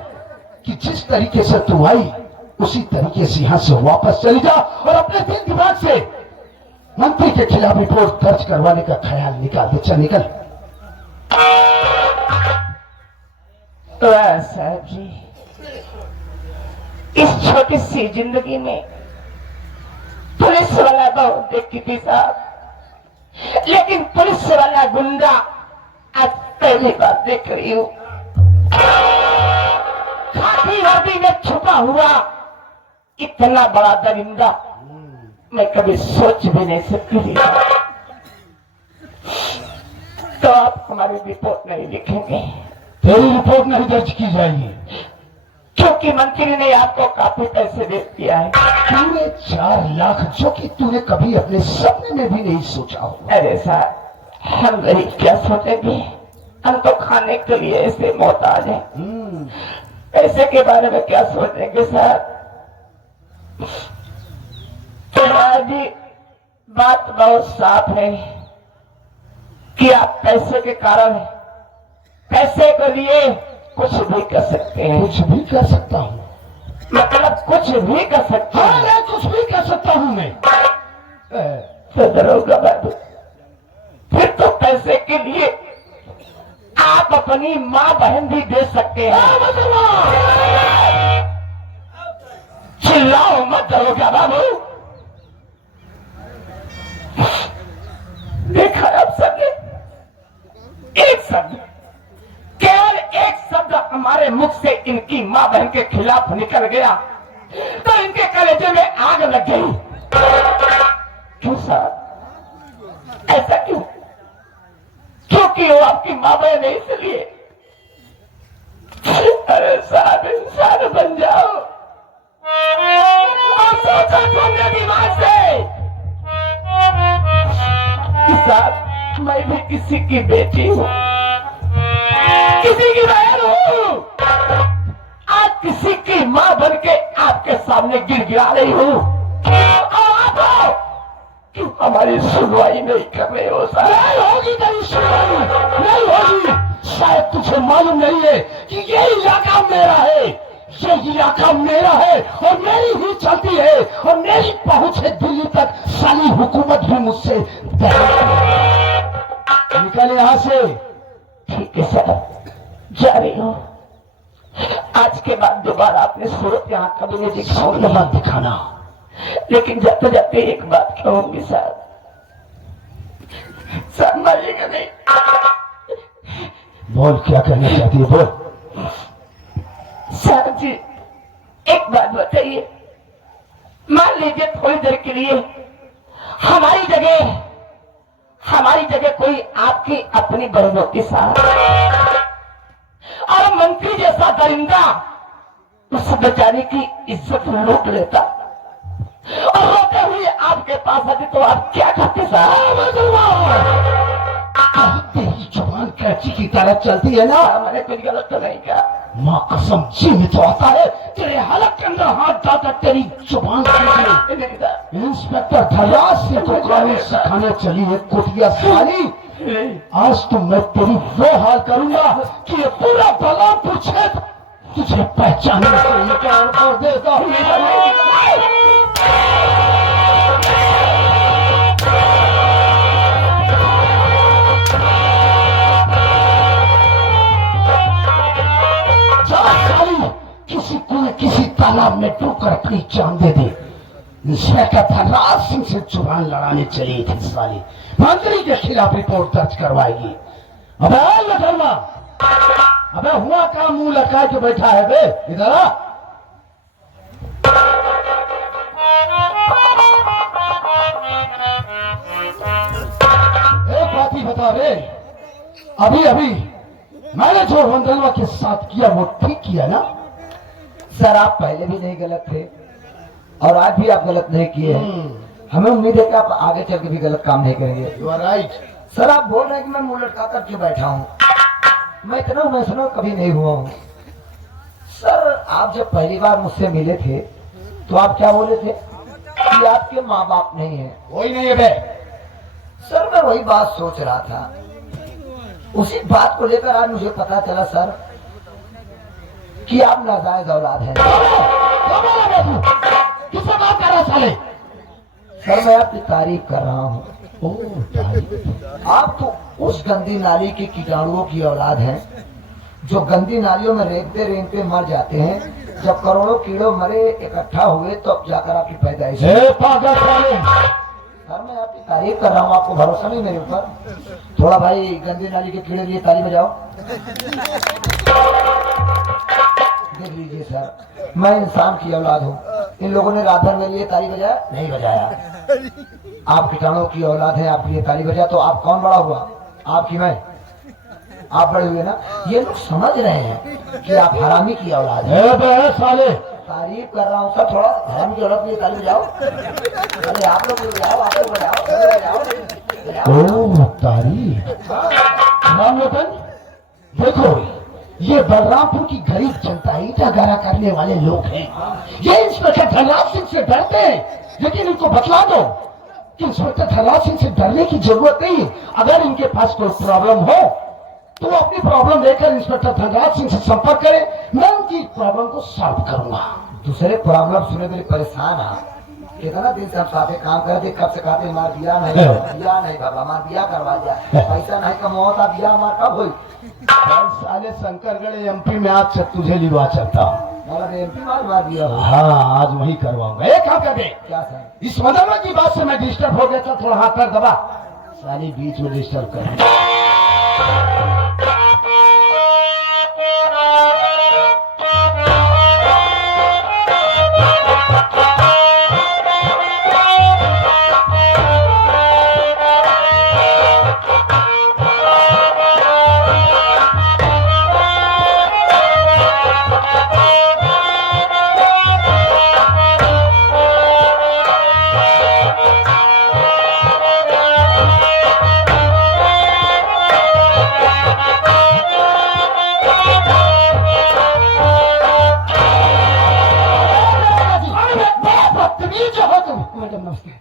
कि जिस तरीके से तू आई उसी तरीके से यहां से वापस चली जा और अपने दिल दिमाग से मंत्री के खिलाफ रिपोर्ट दर्ज करवाने का ख्याल निकाल दे। चल निकल। साहब जी, इस छोटी सी जिंदगी में पुलिस वाला बहुत देखी थी साहब, लेकिन पुलिस वाला गुंडा आज पहली बार देख रही हूं। खाकी वर्दी में छुपा हुआ इतना बड़ा दरिंदा मैं कभी सोच भी नहीं सकती थी। तो आप हमारी रिपोर्ट नहीं लिखेंगे? तेरी रिपोर्ट नहीं दर्ज की जाएगी क्योंकि मंत्री ने आपको काफी पैसे दे दिया है। पूरे 4 लाख, जो कि तूने कभी अपने सपने में भी नहीं सोचा होगा। अरे साहब, हम गरीब क्या सोचेंगे? हम तो खाने के लिए ऐसे मोहताज हैं। पैसे के बारे में क्या सोचेंगे साहब? जी, बात बहुत साफ है कि आप पैसे के कारण, पैसे के लिए कुछ भी कर सकते हैं। कुछ भी कर सकता हूँ? मतलब कुछ भी कर सकते हैं? मैं कुछ भी कर सकता हूँ मैं। तो दरोगा बाबू, फिर तो पैसे के लिए आप अपनी माँ बहन भी दे सकते हैं। चिल्लाओ मत दरोगा बाबू। देखा आप सबने, एक शब्द, केवल एक शब्द हमारे मुख से इनकी माँ बहन के खिलाफ निकल गया तो इनके कलेजे में आग लग गई। क्यों साहब, ऐसा क्यों? क्योंकि वो आपकी माँ बहन है इसलिए। अरे साहब, इंसान बन जाओ और सोचो तुमने दिमाग से। साहब, मैं भी किसी की बेटी हूँ, किसी की बहन हूँ, आज किसी की माँ बन के आपके सामने गिड़गिड़ा रही हूँ और आप क्यों हमारी सुनवाई नहीं कर रहे हो साहब? नहीं होगी तेरी सुनवाई, नहीं होगी। शायद तुझे मालूम नहीं है कि ये इलाका मेरा है, ये इलाका मेरा है और मेरी ही चलती है और मेरी पहुंच है दिल्ली तक। साली हुकूमत भी मुझसे निकल यहां से। ठीक है सर, जा रही हूँ। आज के बाद दोबारा अपने सूरत यहाँ कभी नहीं दिखाऊंगी। मत दिखाना। लेकिन जाते जाते एक बात कहूंगी साहब, मारिएगा नहीं। बोल, क्या कहना चाहती है? बोल। सर, एक बात बताइए, मान लीजिए थोड़ी देर के लिए हमारी जगह कोई आपकी अपनी बरबोती साहब और मंत्री जैसा दरिंदा उस बेचारे की इज्जत लूट लेता और रोते हुए आपके पास आते तो आप क्या करते साहब? तेरी जुबान कैची की तरह चलती है ना। मैंने कुछ गलत तो नहीं कहा। माँ कसम जी में तो आता है तेरे हलक के अंदर हाथ डालकर तेरी जुबान खींच ले। इंस्पेक्टर धर्राज से तो कानून सिखाने चली है कुटिया साली। आज तो मैं तेरी वो हाल करूंगा कि ये पूरा बलरामपुर क्षेत्र तुझे पहचानने से इनकार कर देता हूँ। किसी तालाब में डूबकर अपनी जान दे दे। इंस्पेक्टर धर्राज सिंह से जुबान लड़ाने चली थी साली, मंत्री के खिलाफ रिपोर्ट दर्ज करवाएगी। अबे लटरमा, अबे हुआ का मुंह लटका के बैठा है बे, इधर आ। एक बात ही बता रे, अभी मैंने जो वंदनवा के साथ किया वो ठीक किया ना? सर आप पहले भी नहीं गलत थे और आज भी आप गलत नहीं किए हैं। हमें उम्मीद है कि आप आगे चल के भी गलत काम नहीं करेंगे। You are right. सर आप बोल रहे हैं कि मैं मुंह लटका कर क्यों बैठा हूँ? मैं इतना इमोशनल कभी नहीं हुआ हूँ। सर आप जब पहली बार मुझसे मिले थे तो आप क्या बोले थे कि आपके माँ बाप नहीं है? कोई नहीं है बे। सर मैं वही बात सोच रहा था, उसी बात को लेकर आज मुझे पता चला सर कि आप नाजायज औलाद हैं। किससे बात कर रहा साले? सर मैं आपकी तारीफ कर रहा हूँ। आप तो उस गंदी नाली के कीटाणुओं की औलाद हैं जो गंदी नालियों में रेंगते रेंगते मर जाते हैं। जब करोड़ों कीड़े मरे इकट्ठा हुए तो अब जाकर आपकी पैदाइश हुई। पागल साले। सर मैं आपकी तारीफ कर रहा हूँ, आपको भरोसा नहीं मेरे ऊपर? थोड़ा भाई गंदी नाली के कीड़े लिए ताली बजाओ। देख लीजिए सर, मैं इंसान की औलाद हूँ। इन लोगों ने रात भर मेरे लिए ताली बजाया नहीं बजाया। आप कीटाणुओं की औलाद है, आपके लिए ताली बजाया तो आप कौन बड़ा हुआ? आपकी मैं, आप बड़े हुए ना। ये लोग समझ रहे हैं कि आप हरामी की औलाद है। साले तारीफ कर रहा हूँ सर, थोड़ा हरामी की औलाद के लिए ताली बजाओ। अरे आप लोग बजाओ, आप लोग बजाओ। तारीफ। राम लोटन देखो, ये बलरामपुर की गरीब जनता ईटा गारा करने वाले लोग हैं। ये इंस्पेक्टर धर्राज सिंह से डरते हैं, लेकिन इनको बतला दो कि इंस्पेक्टर धर्राज सिंह से डरने की जरूरत नहीं। अगर इनके पास कोई प्रॉब्लम हो तो वो अपनी प्रॉब्लम लेकर इंस्पेक्टर धर्राज सिंह से संपर्क करें, मैं उनकी प्रॉब्लम को सॉल्व करूंगा। दूसरे प्रॉब्लम सुने मेरे परेशान है। कितना दिन से हम साथे काम करते, कब से कहते मार दिया नहीं बाबा, मार दिया करवा दिया, पैसा नहीं कमाता दिया मार कब हुई? साले शंकरगढ़ एमपी में आज तुझे लिवा चलता हूँ। एमपी मार दिया। हाँ आज वही करवाऊंगा। एक काम कर दे, क्या सर? इस मदन की बात से मैं डिस्टर्ब हो गया था, थोड़ा हाथ पैर दबा, साली बीच में डिस्टर्ब कर।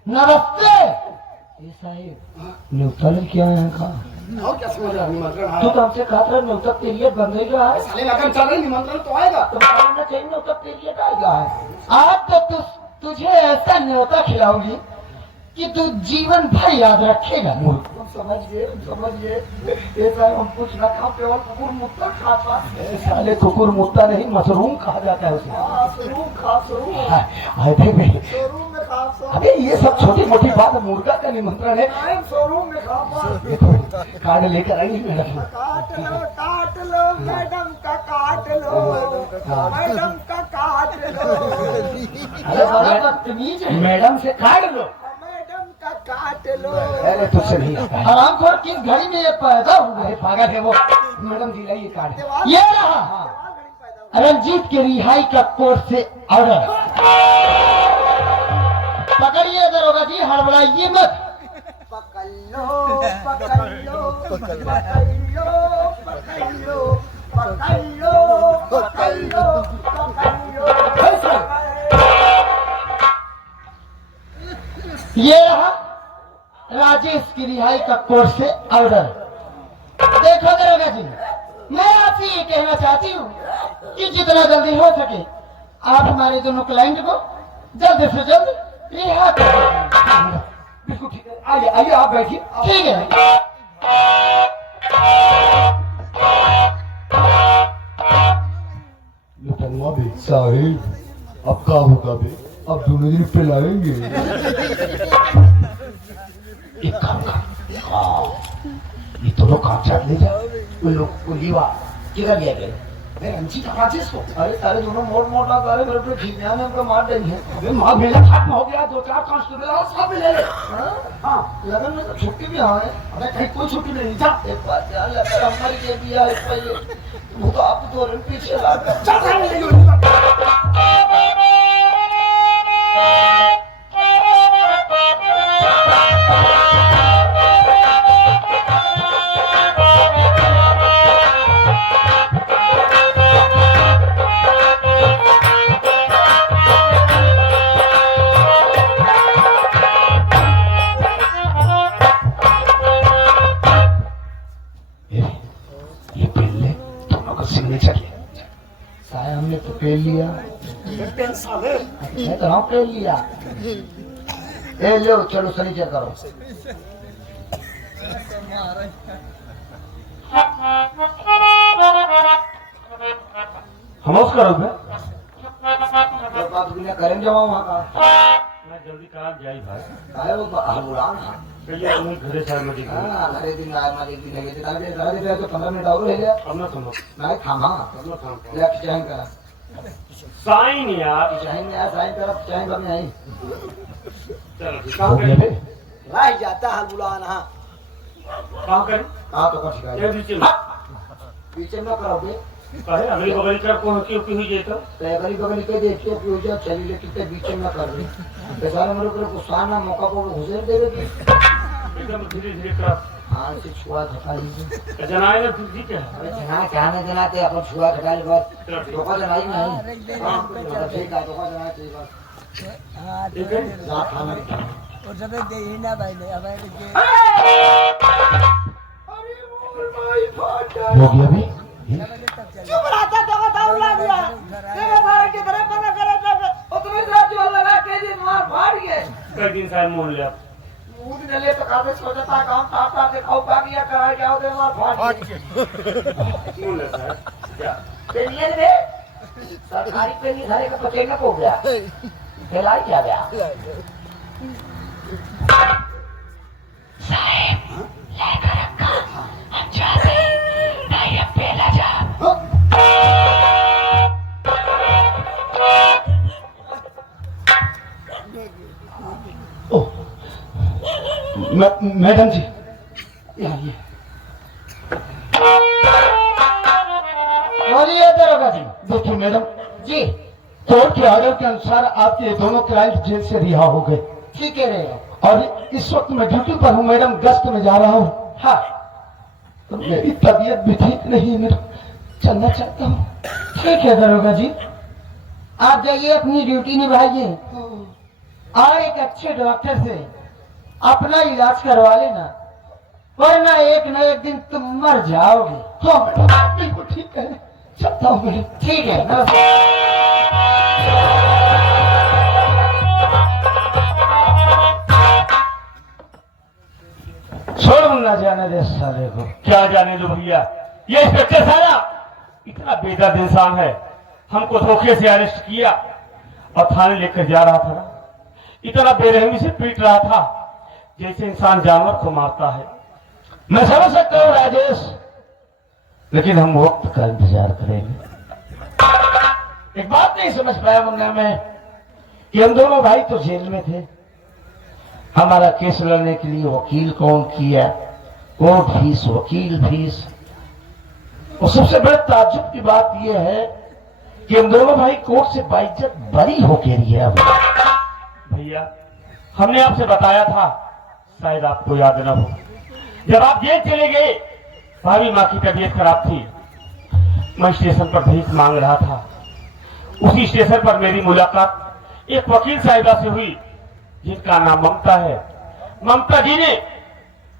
नमस्ते। न्यूट्रल क्या है का? और क्या समझ रहा निमंत्रण? तू तो हमसे कहा था न्यूतक तेलियत बंद हो गया है। साले लगन चल रही, निमंत्रण तो आएगा। तो बताना चाहिए न्यूतक तेलियत आएगा है। आज तो तुझे ऐसा न्योता खिलाऊंगी कि तू जीवन भर याद रखेगा। समझिए ऐसा हम कुछ रखा केवल कुकुर मुत्ता खाता। साले कुकुर मुत्ता नहीं, मशरूम कहा जाता है उसे। अबे ये सब छोटी मोटी बात, मुर्गा का निमंत्रण है। शोरूम में खा कार्ड लेकर आइए मेरा। काट लो मैडम का, काट लो मैडम का, काट अरे बड़ा बदतमीज है। मैडम से काट लो। मैडम का काट लो। अरे तुझसे नहीं होता है। हरामखोर किस घड़ी में ये पैदा हुआ अरे है? पागल है वो। मैडम जी लाइए कार्ड। ये रहा रंजीत की रिहाई का कोर्ट से ऑर्डर। पकड़िए दरोगा जी, हड़बड़ाइए मत। पकड़ लो पकड़ लो पकड़ लो पकड़ लो पकड़ लो पकड़ लो पकड़ लो। ये रहा राजेश की रिहाई का कोर्ट से ऑर्डर। देखो दरोगा जी, मैं आपसे ये कहना चाहती हूँ कि जितना जल्दी हो सके आप हमारे दोनों क्लाइंट को जल्द से जल्द रिहा कर दीजिए। बिल्कुल ठीक है। आइए आइए आप बैठिए। ठीक है। लुटनवा बे साहिब अब का होगा बे, अब दोनों दिन पे लाएंगे। एक काम कर, हाँ, ये दोनों कागजात ले जा। उन लोग को लीवा किधर लिया गया? मैं रंजीत राजेश को। अरे सारे दोनों मोटा सारे मेरे पे खींचने में हमको मार देंगे। अबे माँ मेला खत्म हो गया। 2-4 कांस्टेबल और सब ले ले। हाँ, लगन में तो छुट्टी भी हाँ है। अबे कहीं कोई छुट्टी नहीं। जा एक बात ध्यान रखकर हमारी ये भी है, इस पर ये वो तो आप तो रन पीछे ला कर चल सामने ले लो। ये पहले दोनों का सिग्नेचर ले। साया हमने तो पेल लिया। मैं तो हाँ पेल लिया। ए लो चलो सनीचर करो। नमस्कार हो तो बात दुनिया करेंगे जमा वहाँ का। मैं जल्दी कहाँ जाई भाई। आए वो बुलान। चलिए तुम घरे चार बजे हाँ, अरे दिन आए मारे दिन लगे थे। अरे तो 15 मिनट और रह गया। अपना सुनो मैं थामा। अपना काम लेफ्ट चाहें का साइन यार। चाहेंगे यार साइन तरफ चाहेंगे अपने आई। चलो ठीक हो गया बे? राह जाता है बुलान। हाँ काम करें। कहाँ तो कर शिकायत ये बीच में पीछे न करोगे। कहे अगली बगली कर को की हुई जाए तो अगली बगली के देखियो कि हो जाए चली लेकिन ते बीच में कर रही बेचारे मेरे को गुस्सा ना मौका पर घुसेर देवे की। एकदम धीरे धीरे कर। हाँ से छुआ घटाई। जनाए ना तुझी क्या अरे जना क्या नहीं जनाते अपन छुआ घटाई बस धोखा जनाई नहीं। हाँ ठीक है धोखा जनाई ठीक है। ठीक है रात खाना और जगह दे ही ना भाई ने अब हो गया बे? चुप रहता तो बताओ ला दिया तेरे सारे के तरह बना करे तो तुम्हें रात जो लगा के दिन मार फाड़ गए। कई दिन साल मोल लिया मूड ने ले तो काफी सोचता काम ताता दिखाओ का किया करा क्या होते मार फाड़ गए। मोल लेता है क्या पेनियल में सरकारी पेनी सारे का पचेंगा हो गया। फैलाई क्या गया साहब लेकर रखा हम जाते नहीं अब पहला जा। मैडम जी बोलिए दरोगा जी। देखिए मैडम, जी कोर्ट के ऑर्डर के अनुसार आपके दोनों क्लाइंट जेल से रिहा हो गए ठीक है रहेगा। और इस वक्त मैं ड्यूटी पर हूँ मैडम, गश्त में जा रहा हूँ। हाँ तो मेरी तबीयत भी ठीक नहीं है मैडम, चलना चाहता हूँ। ठीक है दरोगा जी, आप जाइए अपनी ड्यूटी निभाइए और एक अच्छे डॉक्टर से अपना इलाज करवा लेना, वरना एक न एक दिन तुम मर जाओगे। हाँ मैडम बिल्कुल ठीक है, चलता हूँ मैडम। ठीक है नमस्कार। छोड़ ना जाने दे साले को। क्या जाने दो भैया, ये इंस्पेक्टर साला इतना बेदर्द इंसान है। हमको धोखे से अरेस्ट किया और थाने लेकर जा रहा था ना, इतना बेरहमी से पीट रहा था जैसे इंसान जानवर को मारता है। मैं समझ सकता हूँ राजेश, लेकिन हम वक्त का इंतजार करेंगे। एक बात नहीं समझ पाया मुन्ना मैं कि हम दोनों भाई तो जेल में थे, हमारा केस लड़ने के लिए वकील कौन किया, कोर्ट फीस, वकील फीस, और सबसे बड़े ताज्जुब की बात यह है कि हम दोनों भाई कोर्ट से बाइज्जत बरी होके रिहा हुए। भैया हमने आपसे बताया था, शायद आपको याद न हो, जब आप जेल चले गए भाभी माँ की तबीयत खराब थी, मैं स्टेशन पर भीख मांग रहा था। उसी स्टेशन पर मेरी मुलाकात एक वकील साहिबा से हुई जिनका नाम ममता है। ममता जी ने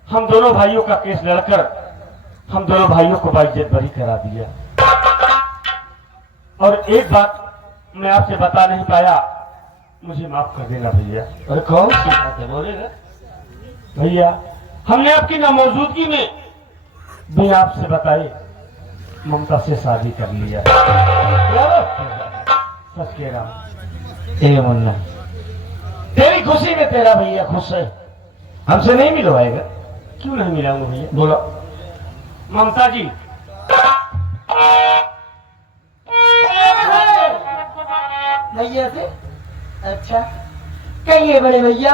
हम दोनों भाइयों का केस लड़कर हम दोनों भाइयों को बाइज्जत बरी करा दिया। और एक बात मैं आपसे बता नहीं पाया, मुझे माफ कर देना भैया। और कौन सी बात है बोलेगा? भैया हमने आपकी नामौजूदगी में बिना आपसे बताए ममता से शादी कर लिया। सच कह रहा हूं। ए मुन्ना, तेरी खुशी में तेरा भैया खुश है, हमसे नहीं मिलवाएगा? क्यों नहीं मिलाऊंगा भैया? बोलो। ममता जी, भैया से? अच्छा, कहिए बड़े भैया,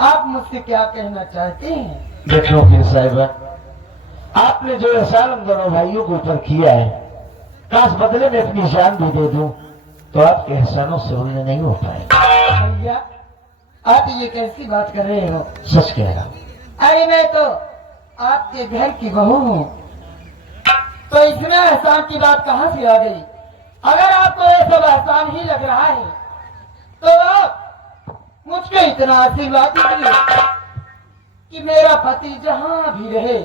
आप मुझसे क्या कहना चाहते हैं? देखो फिर साहिबा, आपने जो एहसान हम दोनों भाइयों के ऊपर किया है, काश बदले में अपनी जान भी दे दूं तो आपके एहसानों से उन्हें नहीं हो पाएगा। भैया आप ये कैसी बात कर रहे हो? सच कह रहा हूं। अरे मैं तो आपके घर की बहू हूँ, तो इसमें एहसान की बात कहाँ से आ गई? अगर आपको ये सब एहसान ही लग रहा है तो आप मुझको इतना आशीर्वाद दीजिए कि मेरा पति जहाँ भी रहे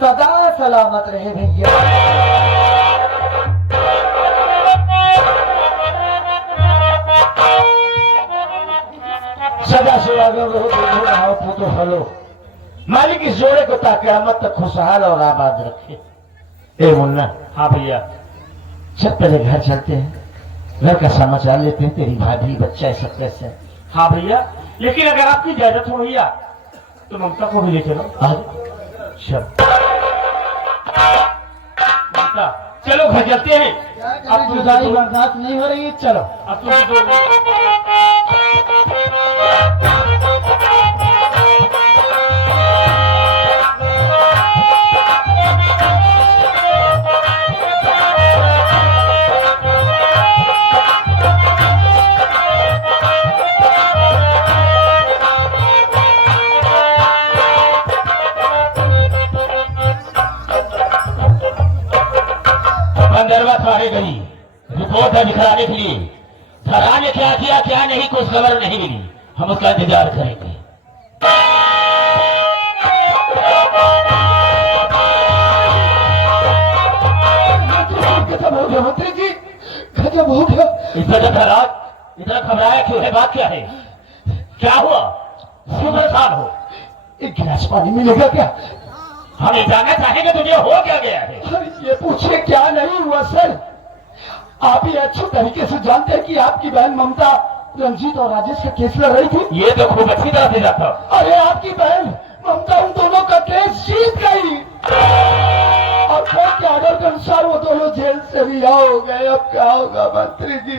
सदा सलामत रहे। भैया सदा सुहागन रहो, देखो रहो, फूटो फलो, मालिक इस जोड़े को ताक़यामत तक खुशहाल और आबाद रखे। ए मुन्ना। हाँ भैया। चल पहले घर चलते हैं, घर का समाचार लेते हैं, तेरी भाभी बच्चा है सब कैसे है? हाँ भैया, लेकिन अगर आपकी इजाजत हो भैया तो ममता को भी ले चलो। ममता चलो घर चलते हैं। अब जुदाई बर्दाश्त नहीं हो रही है, चलो। अब तुम गंधर्वा थारे गई, रिपोर्ट है दिखलाने के लिए। धरा ने क्या किया क्या नहीं कुछ खबर नहीं मिली, हम उसका इंतजार करेंगे। गजब हो गया मंत्री जी, गजब हो गया। इस वजह धराज इतना घबराया क्यों है? बात क्या है? क्या हुआ? क्यों परेशान हो? एक गिलास पानी मिलेगा क्या? हम ये जानना चाहेंगे तुझे हो क्या गया है? अरे ये पूछे क्या नहीं हुआ सर, आप ये अच्छे तरीके से जानते हैं कि आपकी बहन ममता रंजीत और राजेश का केस लड़ रही थी। ये तो खूब अच्छी तरह से जाता। अरे आपकी बहन ममता उन दोनों का केस जीत गई और कोर्ट के ऑर्डर के अनुसार वो दोनों जेल से रिहा हो गए। अब क्या होगा मंत्री जी?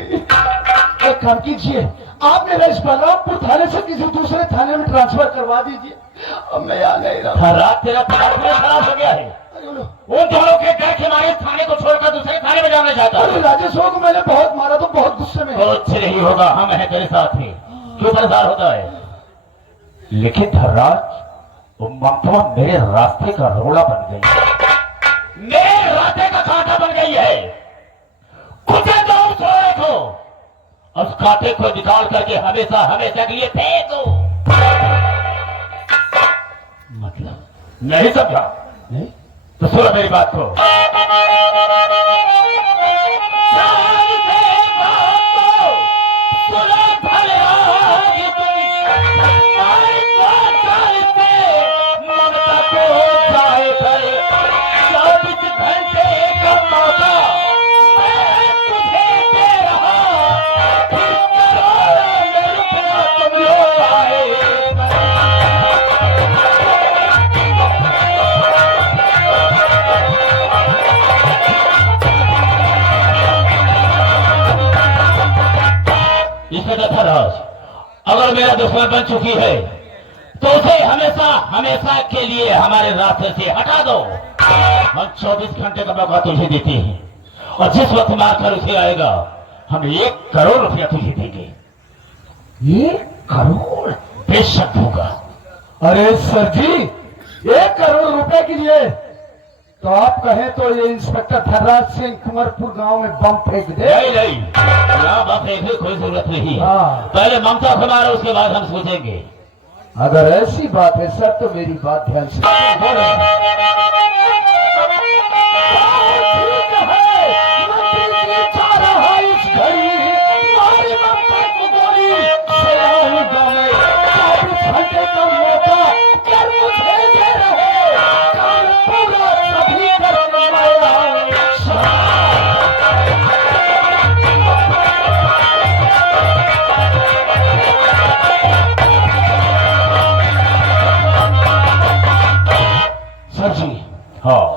एक काम कीजिए, आप मेरा इस बलरामपुर थाने से किसी दूसरे थाने में ट्रांसफर करवा दीजिए, अब मैं आ नहीं रहा। रात तेरा दिमाग पूरा खराब हो गया है। उन दोनों के डर के मारे थाने को छोड़कर दूसरे थाने में जाना चाहता अरे है। राजेश को मैंने बहुत मारा तो बहुत गुस्से में है। कुछ नहीं होगा, हम हैं तेरे साथ ही। क्यों परेशान होता है? लेकिन धर्राज वो ममता मेरे रास्ते का रोड़ा बन गई है, मेरे रास्ते का कांटा बन गई है। कुछ दो उस रोड़े को, उस कांटे को निकाल करके हमेशा हमेशा के लिए फेंक दो। मतलब नहीं समझा? नहीं? तो सुनो मेरी बात को। और मेरा दुश्मन बन चुकी है तो उसे हमेशा हमेशा के लिए हमारे रास्ते से हटा दो। हम 24 घंटे का मौका तुझे देते हैं और जिस वक्त मारकर उसे आएगा हम 1 करोड़ रुपया तुझे देंगे। 1 करोड़? बेशक होगा। अरे सर जी, 1 करोड़ रुपए के लिए तो आप कहें तो ये इंस्पेक्टर धनराज सिंह कुंवरपुर गांव में बम फेंक दे। नहीं, यहाँ बम फेंकने की कोई जरूरत नहीं है। हाँ। पहले ममता को मारो, उसके बाद हम सोचेंगे। अगर ऐसी बात है सर तो मेरी बात ध्यान से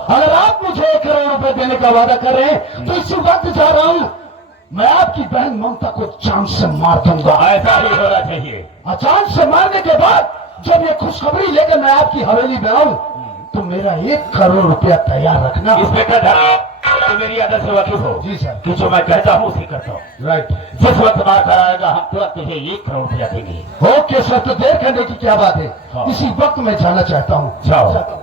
अगर आप मुझे 1 करोड़ रुपए देने का वादा कर रहे हैं तो इसी वक्त जा रहा हूं। मैं आपकी बहन ममता को जान से मार दूंगा। ऐसा ही होना चाहिए। जान से मारने के बाद जब ये खुशखबरी लेकर मैं आपकी हवेली में आऊं तो मेरा 1 करोड़ रुपया तैयार रखना। इंस्पेक्टर तो मेरी आदत से वाकिफ हो। जी सर। कि जो मैं कहता हूँ उसी करता हूँ। राइट। जिस वक्त मार कर आएगा हम तुरंत तुझे 1 करोड़ रुपया देंगे। ओके सर, तो देर करने की क्या बात है। हाँ। इसी वक्त मैं जाना चाहता हूँ। जाओ।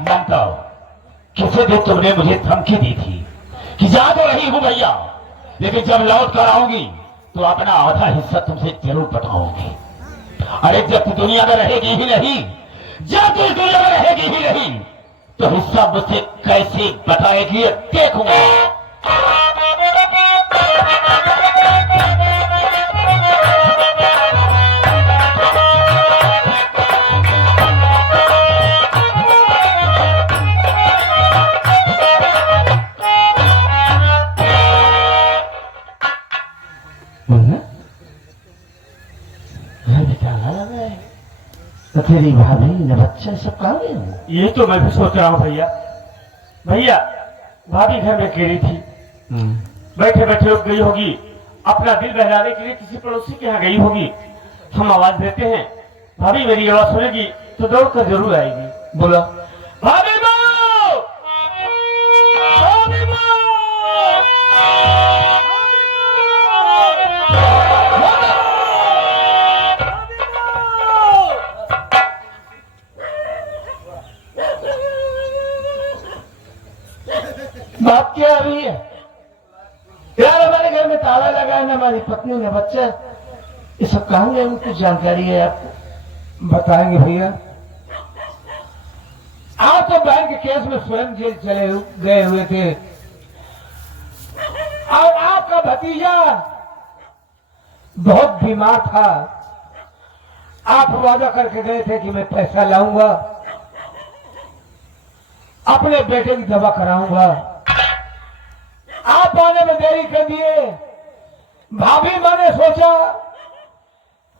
ममता, किसी दिन तुमने मुझे धमकी दी थी कि जा तो रही हूं भैया, लेकिन जब लौट कर आऊंगी तो अपना आधा हिस्सा तुमसे जरूर बताऊंगी। अरे जब तू दुनिया में रहेगी ही नहीं, जब तू इस दुनिया में रहेगी ही नहीं तो हिस्सा मुझसे कैसे बताएगी देखूंगा। तो तेरी भाभी ने बच्चे सब कहा गए? ये तो मैं भी सोच रहा हूँ भैया। भैया भाभी घर में अकेली थी, बैठे बैठे गई होगी, अपना दिल बहलाने के लिए किसी पड़ोसी के यहाँ गई होगी। हम आवाज देते हैं, भाभी मेरी आवाज सुनेगी तो दौड़ कर जरूर आएगी। बोला भाभी माँ! भाभी माँ! बात क्या आ रही है यार? हमारे घर में ताला लगा है, ना हमारी पत्नी न बच्चा। ये सब कहाँ गए? कुछ जानकारी है आपको? बताएंगे भैया। आप तो बहन के केस में स्वयं जेल चले गए हुए थे और आपका भतीजा बहुत बीमार था। आप वादा करके गए थे कि मैं पैसा लाऊंगा, अपने बेटे की दवा कराऊंगा। आप आने में देरी कर दिए। भाभी मैंने सोचा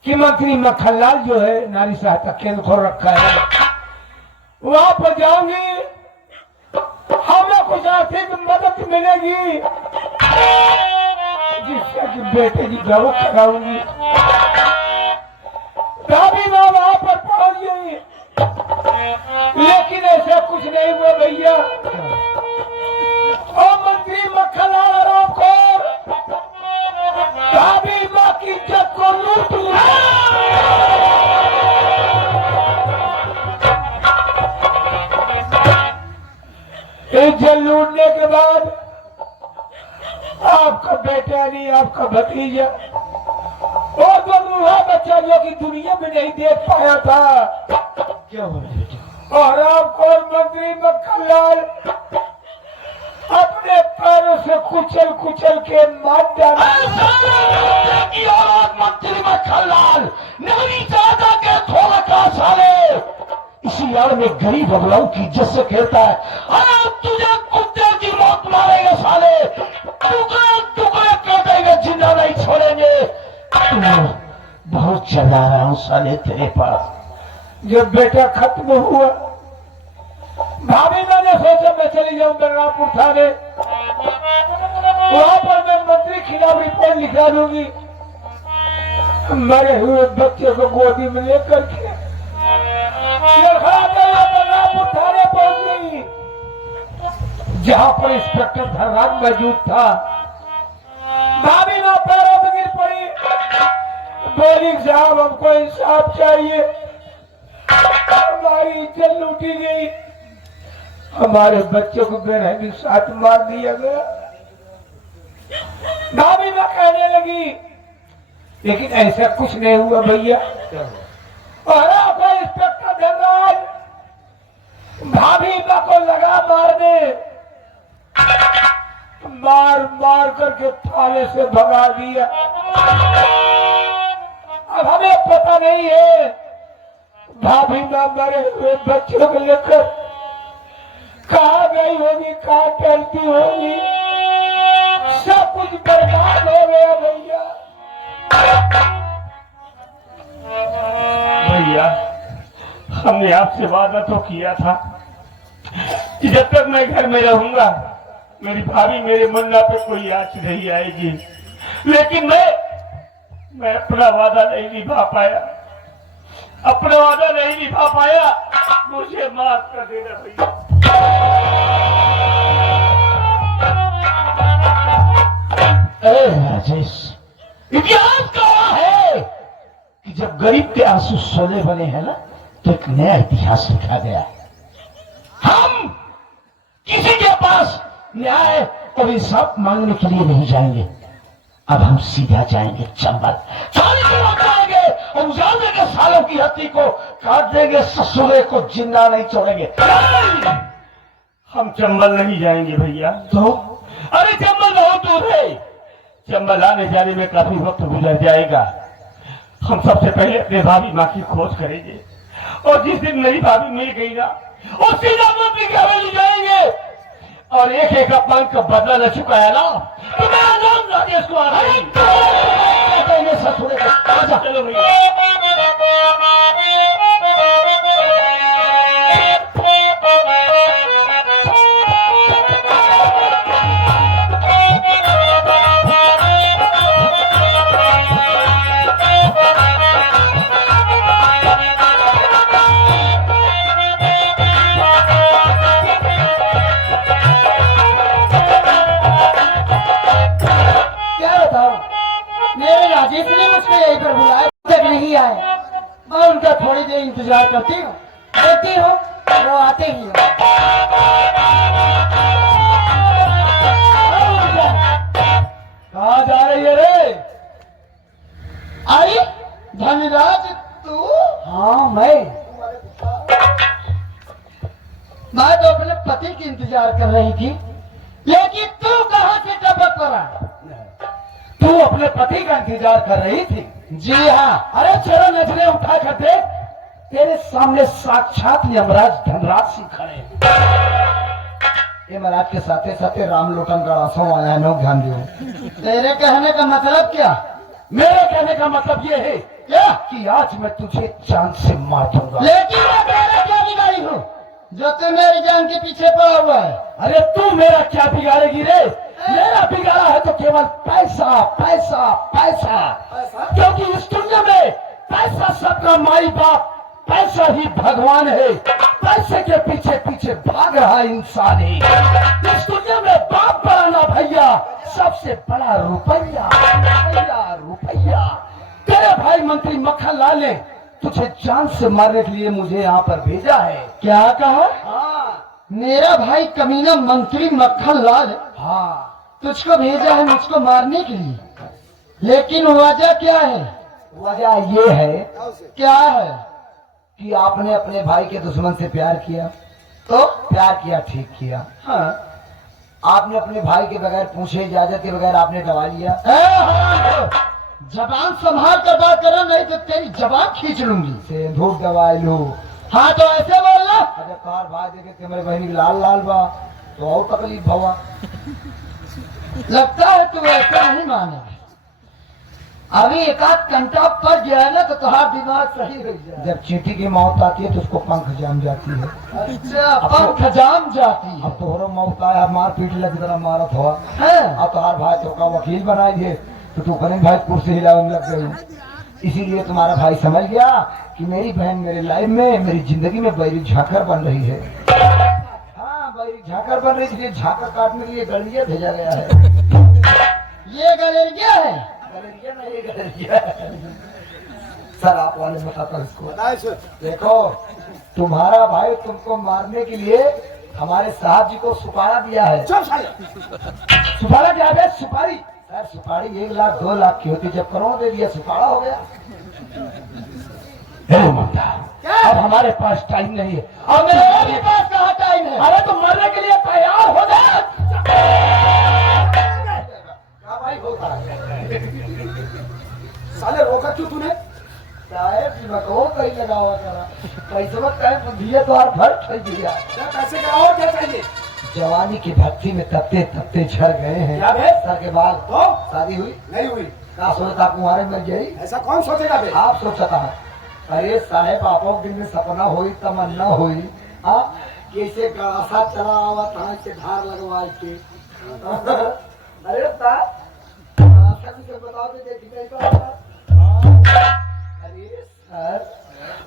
कि मंत्री मक्खनलाल जो है नारी सहायता केंद्र खोल रखा है, वहां पर जाऊंगी, हमें कुछ आर्थिक मदद मिलेगी जिससे कि बेटे की दवा कराऊंगी। भाभी मैं वहां पर पहुंच गई, लेकिन ऐसा कुछ नहीं हुआ भैया। ओ मंत्री मक्खनलाल आरामखोर, भाभी माँ की इज्जत को लूट लिया। इज्जत लूटने के बाद आपका बेटा नहीं, आपका भतीजा और जो दूल्हा बच्चा जो कि दुनिया में नहीं देख पाया था, क्या हो रहा है? और आपको मंत्री मक्खनलाल अपने पैरों से कुचल कुचल के मार डाला। मंत्री मक्खनलाल नहीं चाहता के थोड़ा का साले इसी यार में गरीब अबलाओं की इज्जत से खेलता है। अरे तुझे कुत्ते की मौत मारेंगे साले, टुकड़े टुकड़े कर देंगे, जिंदा नहीं छोड़ेंगे। बहुत चला रहा हूँ साले तेरे पास। जब बेटा खत्म हुआ, भाभी मैंने सोचा मैं चली जाऊं बलरामपुर थाने, वहां पर मैं मंत्री खिलाफ रिपोर्ट लिखा दूंगी, मरे हुए बच्चे को गोदी में लेकर के थाने पहुंच गई, जहां पर इंस्पेक्टर धनराज मौजूद था। भाभी ना पैरों में गिर पड़ी, बोली साहब हमको इंसाफ चाहिए, हमारी इज्जत लूटी गई, हमारे बच्चों को बेरहमी साथ मार दिया गया। भाभी ना कहने लगी, लेकिन ऐसा कुछ नहीं हुआ भैया। और इंस्पेक्टर धनराज भाभी माँ को लगा मारने, मार मार करके थाने से भगा दिया। अब हमें पता नहीं है भाभी माँ मरे हुए बच्चों को लेकर कहाँ गई होगी, कहाँ टहलती होगी। सब कुछ बर्बाद हो गया भैया। भैया हमने आपसे वादा तो किया था कि जब तक मैं घर में रहूंगा मेरी भाभी मेरे मन्ना पे कोई आँच नहीं आएगी, लेकिन मैं अपना वादा नहीं निभा पाया, अपना वादा नहीं निभा पाया, मुझे माफ कर देना भैया। अरे राजेश, इतिहास गवाह है कि जब गरीब के आंसू सोने बने हैं ना तो एक नया इतिहास लिखा गया है। हम किसी के पास न्याय और इंसाफ मांगने के लिए नहीं जाएंगे, अब हम सीधा जाएंगे चंबल, थाने के वक्त जाएंगे और उजाड़ने के सालों की हत्ती को काट देंगे, ससुरे को जिंदा नहीं छोड़ेंगे। हम चंबल नहीं जाएंगे भैया। तो अरे चंबल बहुत दूर है, चंबल आने जाने में काफी वक्त गुजर जाएगा। हम सबसे पहले अपने भाभी माँ की खोज करेंगे और जिस दिन मेरी भाभी मिल गई ना और सीधा मंत्री की हवेली जाएंगे और एक एक अपमान का बदला न चुकाया ना तो मेरा नाम राजेश कुमार है। ससुरे को आजा। चलो भैया। मेरे राजेश ने मुझको यहीं पर बुलाया, तक नहीं आए। मैं उनका थोड़ी देर इंतजार करती हूँ, देखती हूँ वो आते ही हो। कहाँ जा रही है रे? अरे धनराज तू? हाँ मैं तो अपने पति की इंतजार कर रही थी, लेकिन तू कहाँ से टपक पड़ा? तू अपने पति का इंतजार कर रही थी? जी हाँ। अरे चलो नजरें उठा कर देख, तेरे सामने साक्षात यमराज धनराज सिंह खड़े हैं। यमराज के साथे साथे राम लोटन का आंसू आया है, ध्यान दियो। तेरे कहने का मतलब क्या? मेरे कहने का मतलब ये है क्या कि आज मैं तुझे जान से मार दूंगा। लेकिन मैं तेरा क्या बिगाड़ी हूँ जो तू मेरी जान के पीछे पड़ा हुआ है? अरे तू मेरा क्या बिगाड़ेगी रे? मेरा बिगाड़ा है तो केवल पैसा पैसा पैसा, क्योंकि इस दुनिया में पैसा सबका माई बाप, पैसा ही भगवान है। पैसे के पीछे पीछे भाग रहा इंसान है। इस दुनिया में बाप बड़ा ना भैया, सबसे बड़ा रुपया रुपया रुपया। तेरे भाई मंत्री मक्खन लाल ने तुझे जान से मारने के लिए मुझे यहाँ पर भेजा है। क्या कहा? हाँ मेरा भाई कमीना मंत्री मक्खन लाल हाँ, तुझको भेजा है मुझको मारने के लिए, लेकिन वजह क्या है? वजह ये है क्या है? कि आपने अपने भाई के दुश्मन से प्यार किया। तो प्यार किया, ठीक किया। हाँ। आपने अपने भाई के बगैर पूछे इजाजत के बगैर आपने दबा लिया। जबान संभाल कर बात करो, नहीं तो तेरी जबान खींच लूंगी। सिंदूर दवाई लो। हाँ तो ऐसे बोलना। अगर कार भाई देखे कि मेरे बहनी लाल लाल बा तो और तकलीफ भवा। लगता है तू ऐसा नहीं माने। अभी एक आध घंटा पड़ जाए ना तो तुम्हारा दिमाग सही हो जाए। जब चींटी की मौत आती है तो उसको पंख जाम जाती है। अच्छा, पंख जाम जाती है। अब तोहरो मौत आया, मार पीट लगी तरह मारत हुआ है। अब तुम्हार भाई तो का वकील बनाए दिए तो तू कहीं भाई कुर्सी हिलाने लग गई। इसीलिए तुम्हारा भाई समझ गया कि मेरी बहन मेरे लाइफ में, मेरी जिंदगी में बैरी झाकर बन रही है। हाँ, बैरी झाकर बन रही है, इसलिए झाकर काटने के लिए गलिया भेजा गया है। ये गलेरिया है? गलेरिया नहीं, ये गलेरिया है। सर आप वाले बताता इसको। देखो, तुम्हारा भाई तुमको मारने के लिए हमारे साहब जी को सुपारा दिया है। सुपारा क्या है? सुपारी। सर सुपारी 1 लाख 2 लाख की होती, जब करोड़ दे दिया सुपारा हो गया। ममता, अब हमारे पास टाइम नहीं है। अब मेरे पास कहाँ टाइम है? अरे तो मरने के लिए तैयार हो जा। भाई होता है साले रोका क्यों तूने? साहेब जी को कहीं लगा हुआ करा पैसे मत कहे बुद्धिया तो हर घर खरीद दिया। क्या पैसे का और क्या चाहिए? जवानी की भक्ति में तपते तपते झड़ गए हैं। क्या बे? सर के बाद तो शादी हुई नहीं हुई। क्या सोचता कुंवारे में गई? ऐसा कौन सोचेगा बे? आप सोचता है? अरे साहेब आपो दिन में सपना हुई तमन्ना हुई कैसे गासा चला आवा था से धार लगवा के। अरे बताओ तो देखिए। अरे सर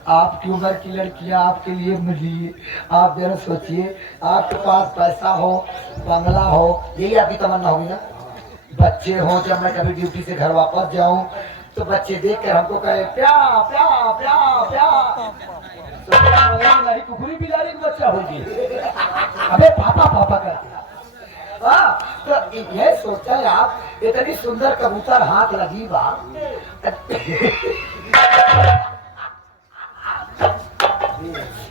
आपकी उम्र की लड़कियां आपके लिए मिली, आप जरा सोचिए आपके पास पैसा हो, बंगला हो, यही आपकी तमन्ना होगी ना। बच्चे हो, जब मैं कभी ड्यूटी से घर वापस जाऊं तो बच्चे देखकर हमको कहे प्या प्या प्या प्या। तो कुकुरी बिलारी का बच्चा होगी। अबे पापा पापा करते। हाँ, तो ये सोचा है आप, इतनी सुंदर कबूतर हाथ लगी बा।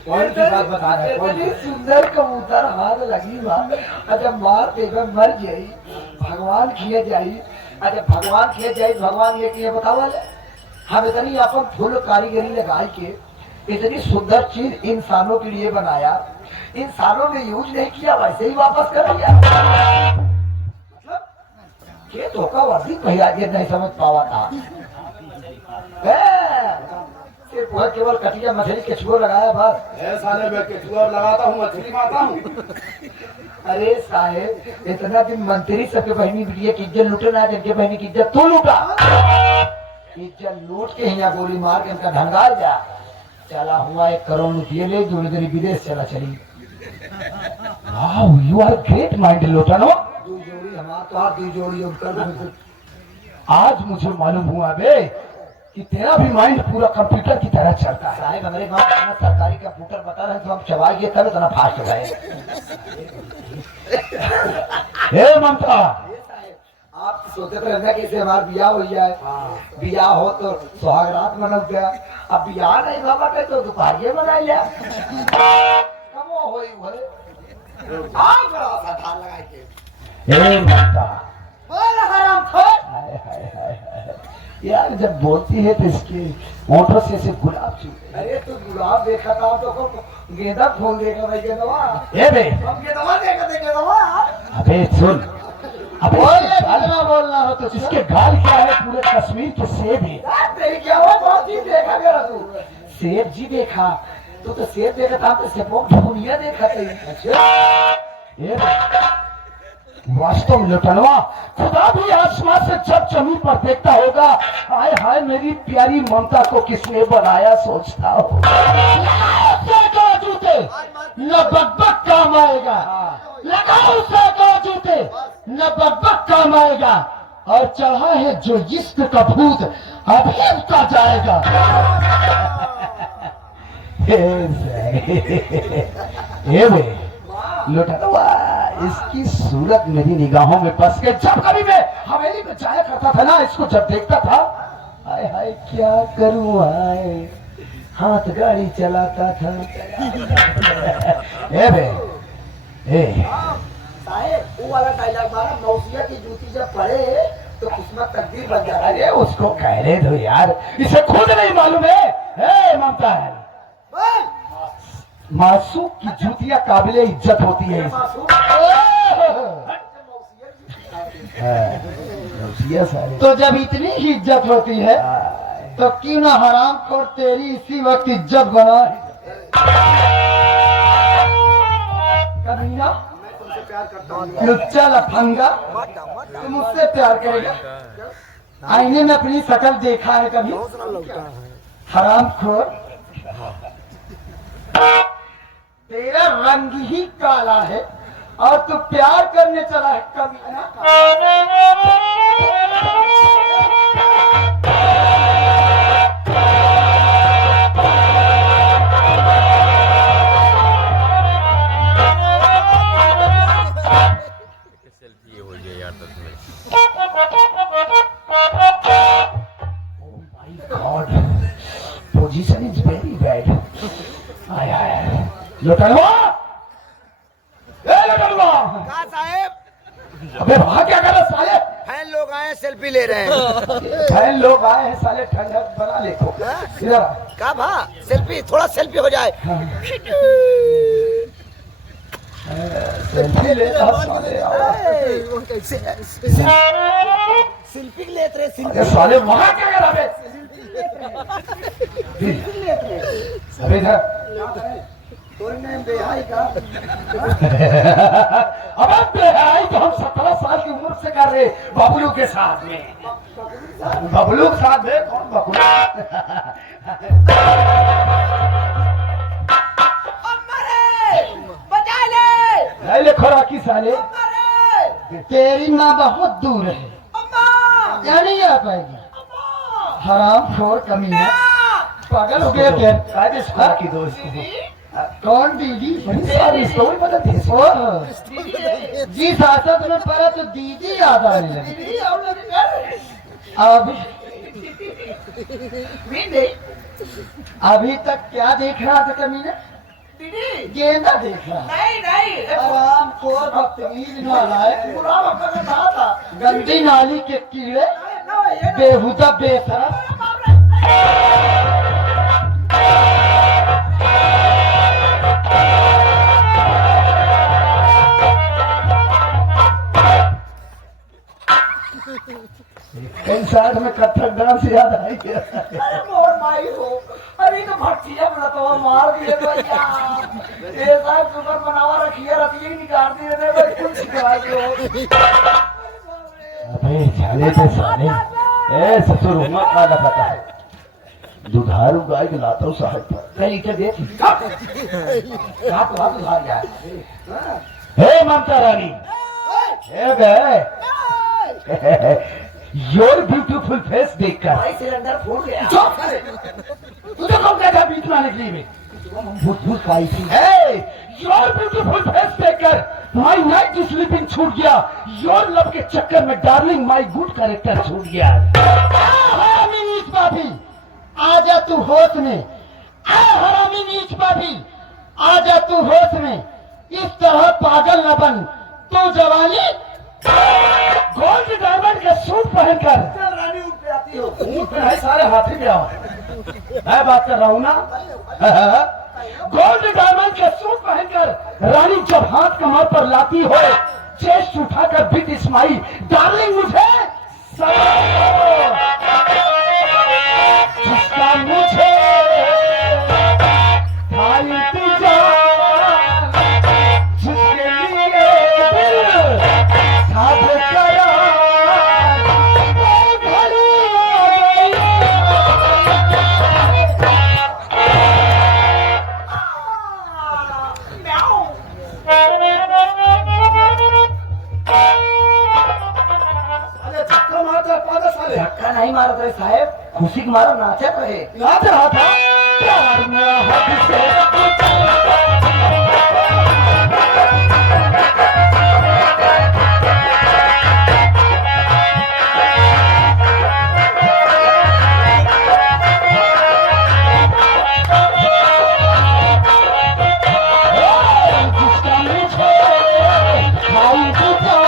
कौन सी बात बता रहे? इतनी सुंदर कबूतर हाथ लगी बा, जब मार देगा मर जाई, भगवान किए जाई। अच्छा भगवान किए जाई, भगवान ये किए बताओ। हम इतनी अपन फुल कारीगरी लगाई के इतनी सुंदर चीज इंसानों के लिए बनाया, इंसानों ने यूज नहीं किया, वैसे ही वापस कर दिया। मतलब ये धोखाबाजी भैया ये नहीं समझ पावा था। सिर्फ वह केवल कटिया मछली केचुआ लगाया बस। साले मैं केचुआ लगाता हूँ, मछली मारता हूँ। अरे साहेब इतना दिन मंत्री सबके बहनी बिटिया की इज्जत लूटे ना, जिनके बहनी की इज्जत तू लूटा। इज्जत लूट के यहाँ गोली मार के इनका ढंगाल जा। चला हुआ 1 करोड़ रुपये ले जो इधर विदेश चला चली। Wow, you are great mind लोटनो। 2 जोड़ी हमारा तो हाथ 2 जोड़ी उनका। आज मुझे मालूम हुआ बे कि तेरा भी माइंड पूरा कंप्यूटर की तरह चलता है। साहेब हमारे गाँव में सरकारी कंप्यूटर बता रहे तो हम चबाइए तब इतना फास्ट हो गए। हे ममता, आप सोचते तो रहना कि हमारा बियाह हो जाए, बियाह हो तो सुहागरात मनब गया। अब बियाह नहीं बाबा के तो दुपहरिये मना लिया। कब वो होई हुए आज बड़ा सा धार लगा के। हे ममता, बोल हरामखोर। हाय हाय हाय हाय, यार जब बोलती है तो इसके होठों से ऐसे गुलाब चूते। अरे तू गुलाब देखा था तो गेंदा फूल देखा भाई गेंदवा। ए बे, हम गेंदवा देखा थे गेंदवा। अबे सुन, अबे बोलना हो तो इसके गाल क्या है? पूरे कश्मीर के सेब है। तेरी क्या हुआ? बहुत चीज देखा गया तू। सेब जी देखा तू तो सेब देखा था, तो सेबों की दुनिया देखा थी। ये वास्तव में लुटनवा, खुदा भी आसमान से जब जमीन पर देखता होगा, हाय हाय मेरी प्यारी ममता को किसने बनाया सोचता हो। जूते न बकबक काम आएगा, लगाओ सैकड़ों जूते न बकबक काम आएगा, और चढ़ा है जो इश्क का भूत अभी उतर जाएगा। लुटनवा, इसकी सूरत मेरी निगाहों में बस के जब कभी मैं हवेली में जाया करता था ना, इसको जब देखता था, हाय हाय क्या करूं, हाय हाथ गाड़ी चलाता था। ए बे, ए साहेब वो वाला डायलॉग मारा, मौसिया की जूती जब पड़े तो किस्मत तकदीर बन जाता है। अरे उसको कह रहे दो यार, इसे खुद नहीं मालूम है। ममता है, मासूम की जूतियां काबिले इज्जत होती है। घुसिया सारे। तो जब इतनी ही इज्जत होती है तो क्यों ना हराम खोर तेरी इसी वक्त इज्जत बना। कमीना लुच्चा लफंगा तू मुझसे प्यार करेगा? आईने में अपनी शक्ल देखा है कभी? हराम खोर तेरा रंग ही काला है और तू प्यार करने चला है कमीना। God, position is very bad. आया है लुटनवा, लुटनवा। कहा साहेब अबे वहाँ क्या कर रहा साले? फैन लोग आए सेल्फी ले रहे हैं। फैन लोग आए हैं साले, ठंडक बना ले को। इधर आ। कहा भा सेल्फी थोड़ा सेल्फी हो जाए। सेल्फी लेता साले। वो कैसे सेल्फी लेते रहे सेल्फी। अरे साले वहाँ क्या कर रहा है? अबे इधर। अब बेहाई तो हम 17 साल की उम्र से कर रहे बबलू के साथ में। बबलू के साथ में कौन बबलू? बचा ले नहीं ले खोराकी साले। तेरी माँ बहुत दूर है, क्या नहीं आ पाएगी। हराम खोर कमीना, पागल हो गया क्या? राजेश खोराकी दोस्त कौन दीदी? बड़ी सारी स्टोरी बदलती है। ओह, जिस आसत में पड़ा तो दीदी याद आने लगी। अभी तक क्या देख रहा था कमीना? गेंदा देख रहा। नहीं आराम खोर बदतमीज नालायक, गंदी नाली के कीड़े, बेहुदा बेसरम। इंसान में कथक डांस याद आई है। मोर माई हो, अरे तो भट्टिया बना तो मार दिए भैया। ये साहब शुगर बनावा रखिए, रतिये निकाल दिए थे भाई, कुछ सिखा दो। अबे साले तो साले, ए ससुर उम्मा का ना पता है। दुधारू गाय के लाता हूँ साहब पर। कहीं लीटर दे। कहाँ तो हाथ उधार जाए। हे ममता रानी, हे बे, योर ब्यूटीफुल फेस देखकर भाई सिलेंडर फूट गया। तुझे कौन कहता बीच में आने के लिए में? भूत पाई थी। Hey, your beautiful face देखकर my night sleeping छूट गया। Your love के चक्कर में डार्लिंग my good character छूट गया। हरामी नीच पापी, आजा तू होश में। हरामी नीच पापी, आजा तू होश में। इस तरह पागल न बन, तू जवानी गोल्ड डायमंड का सूट पहनकर चल रानी उठ पे आती हो। ऊँट पे है सारे हाथी पे आओ। मैं बात कर रहा हूँ ना। गोल्ड डायमंड का सूट पहनकर रानी जब हाथ कमर पर लाती हो, चेस्ट उठाकर बिग स्माइल, डार्लिंग मुझे जिसका मुझे था इंतजार, जिसके लिए दिल था बेकरार, वो घड़ी आ गई। धक्का नहीं मारा था साहब, खुशी के मारा नाचत रहे। नाच रहा था प्यार में हद से जिसका मुझे भाई बुझा,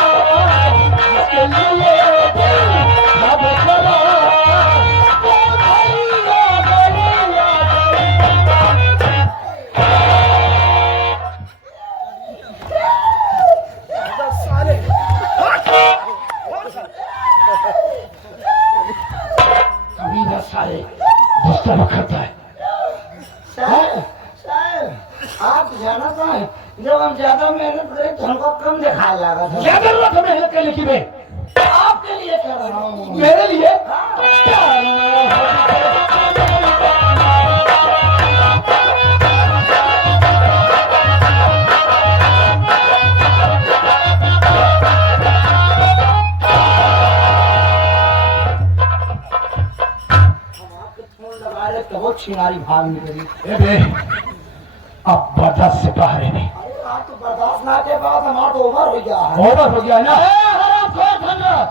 जिसके लिए दिल था बेकरार, वो घड़ी आ गई, आ गई। आप जाना चाहें जब हम ज्यादा मेहनत करें तो हमको कम दिखाया जाएगा था। क्या जरूरत है मेहनत करने की मैं? आपके लिए कह रहा हूँ। मेरे लिए बहुत छिनारी भाग निकली। ए बे, अब बर्दाश्त से बाहर है नहीं। अरे आप तो बर्दाश्त ना के बाद हमारा तो ओवर हो गया है। ओवर हो गया ना। धनराज,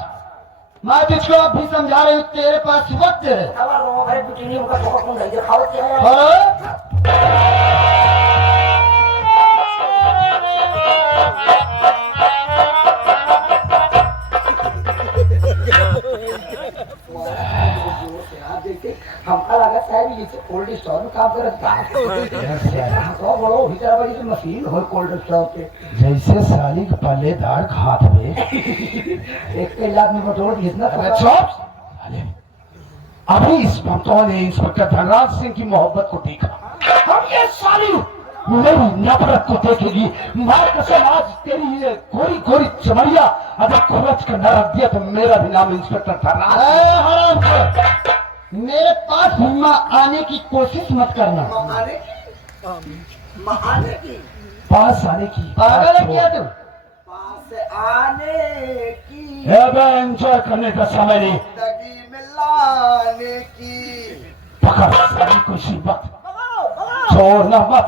मैं तुझको अब भी समझा रही हूँ, तेरे पास वक्त है। अब रोग है बिटिनी उनका बहुत कम नहीं खाओ क्या है। हाँ? हमका लगा शायद ये कोल्ड स्टोर में काम करता है। तो बड़ो भीतर बड़ी मशीन हो कोल्ड स्टोर पे। जैसे साली के पल्लेदार घाट में एक के लाख में बटोर इतना चौप साले, अभी इस भक्तों ने इंस्पेक्टर धनराज सिंह की मोहब्बत को देखा। हम ये साली मेरी नफरत को देखेगी। मार कसम, आज तेरी ये गोरी गोरी चमड़िया अगर खुरच कर न रख दिया तो मेरा भी नाम इंस्पेक्टर धनराज। मेरे पास हिम्मा आने की कोशिश मत करना। महाने की पास आने की पागल है क्या तुम? पास आने की एंजॉय करने का समय नहीं। जिंदगी में लाने की। पकड़ सारी खुशी मत छोड़ना मत।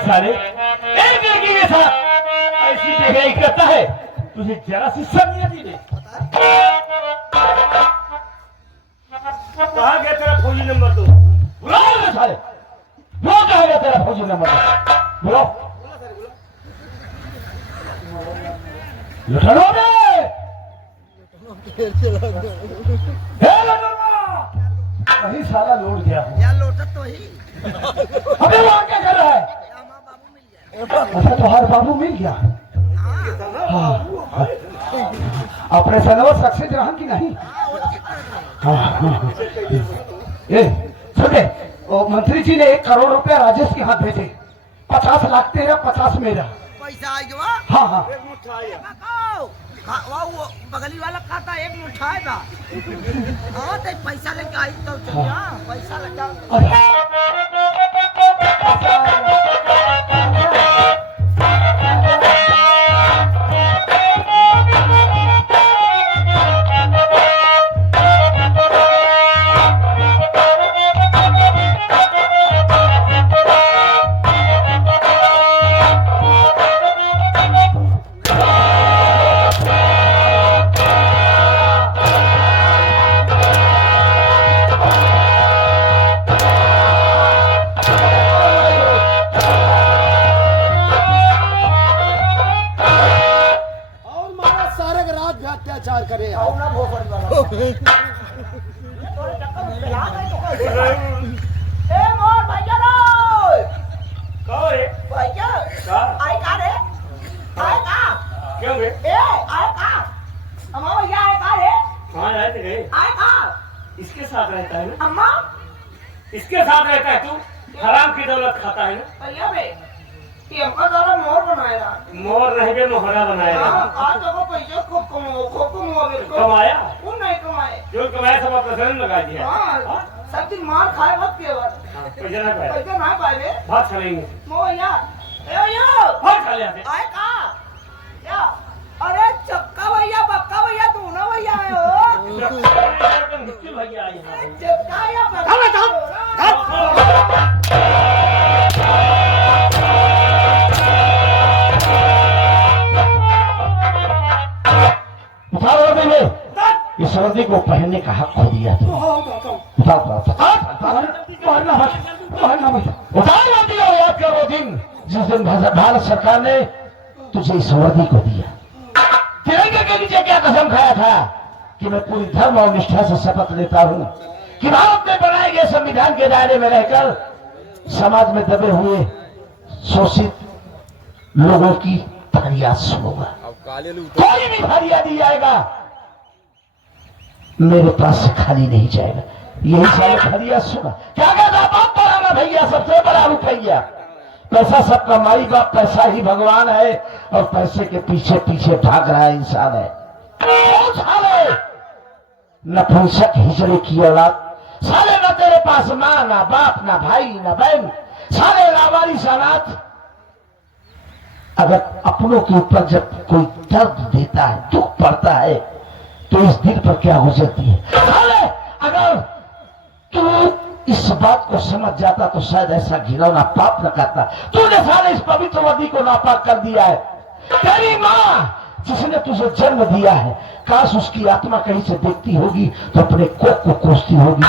साले एक लड़की के साथ ऐसी बेगाई करता है, तुझे जरा सी शर्म नहीं आती? कहाँ गया तेरा फौजी नंबर? तो बुलाओ ना साले, वो कहेगा तेरा फौजी नंबर? बुलाओ। लुटनो दे। वही सारा लौट गया हूँ। यार लोटत तो ही अबे वहाँ क्या कर रहा है? हमारा बाबू मिल गया। अच्छा, तुम्हारा बाबू मिल गया। हाँ। अपने सनवर सक्सेस रहा कि नहीं? हाँ। ये सुने, वो मंत्री जी ने 1 करोड़ रुपया राजेश के हाथ भेजे। 50 लाख तेरा, 50 मेरा। पैसा आ गया। हाँ हाँ। वो बगली वाला खाता एक मुठा आएगा। हाँ तो पैसा लेके आई तो पैसा लगा। अत्याचार करे। ना भोसड़ी वाला। ए मोर भैया रे। कहाँ रे? भैया कहाँ? आए का रे? आए का? क्यों रे? ए आए का? अम्मा भैया आए का रे? कहाँ रहते रे? आए का? इसके साथ रहता है ना? अम्मा इसके साथ रहता है तू? हराम की दौलत खाता है ना? भैया बे ये हमका सारा मोर बनाएगा। मोर रह के मोहरा बनाएगा। हाँ आज तो पैसे खूब कमाओगे। कमाया? वो नहीं कमाए। जो कमाया सब अपने शरीर में लगा दिया। हाँ सब दिन मार खाए मत पिए बस। पैसा ना पाया, पैसे ना पाए भात खा लेंगे। मो भैया ए भैया भात खा ले आते। आए का? क्या? अरे चक्का भैया बक्का भैया दोनों भैया आए हो। भैया आई है। चक्का या बक्का? उठाओ अभी में इस वर्दी को पहनने का हक खो दिया तू। उतार वर्दी और याद कर वो दिन जिस दिन भारत सरकार ने तुझे इस वर्दी को दिया। तिरंगे के नीचे क्या कसम खाया था कि मैं पूरी धर्म और निष्ठा से शपथ लेता हूं कि भारत में बनाए गए संविधान के दायरे में रहकर समाज में दबे हुए शोषित लोगों की फरियाद सुनूंगा। कोई भी फरियाद दी जाएगा मेरे पास से खाली नहीं जाएगा। यही सारे फरियाद सुना। क्या कहता बाप बड़ा भैया सबसे बड़ा रुपया। पैसा सबका माई बाप, पैसा ही भगवान है और पैसे के पीछे पीछे भाग रहा है इंसान है। साले नपुंसक हिजड़े की औलाद, साले न तेरे पास मां ना बाप ना भाई ना बहन, साले लावारिस अनाथ। अगर अपनों के ऊपर जब कोई दर्द देता है, दुख पड़ता है, तो इस दिल पर क्या गुजरती है। साले अगर तू इस बात को समझ जाता तो शायद ऐसा घिनौना पाप न करता। तूने साले इस पवित्र वर्दी को नापाक कर दिया है। तेरी माँ जिसने तुझे जन्म दिया है, काश उसकी आत्मा कहीं से देखती होगी तो अपने कोख को कोसती होगी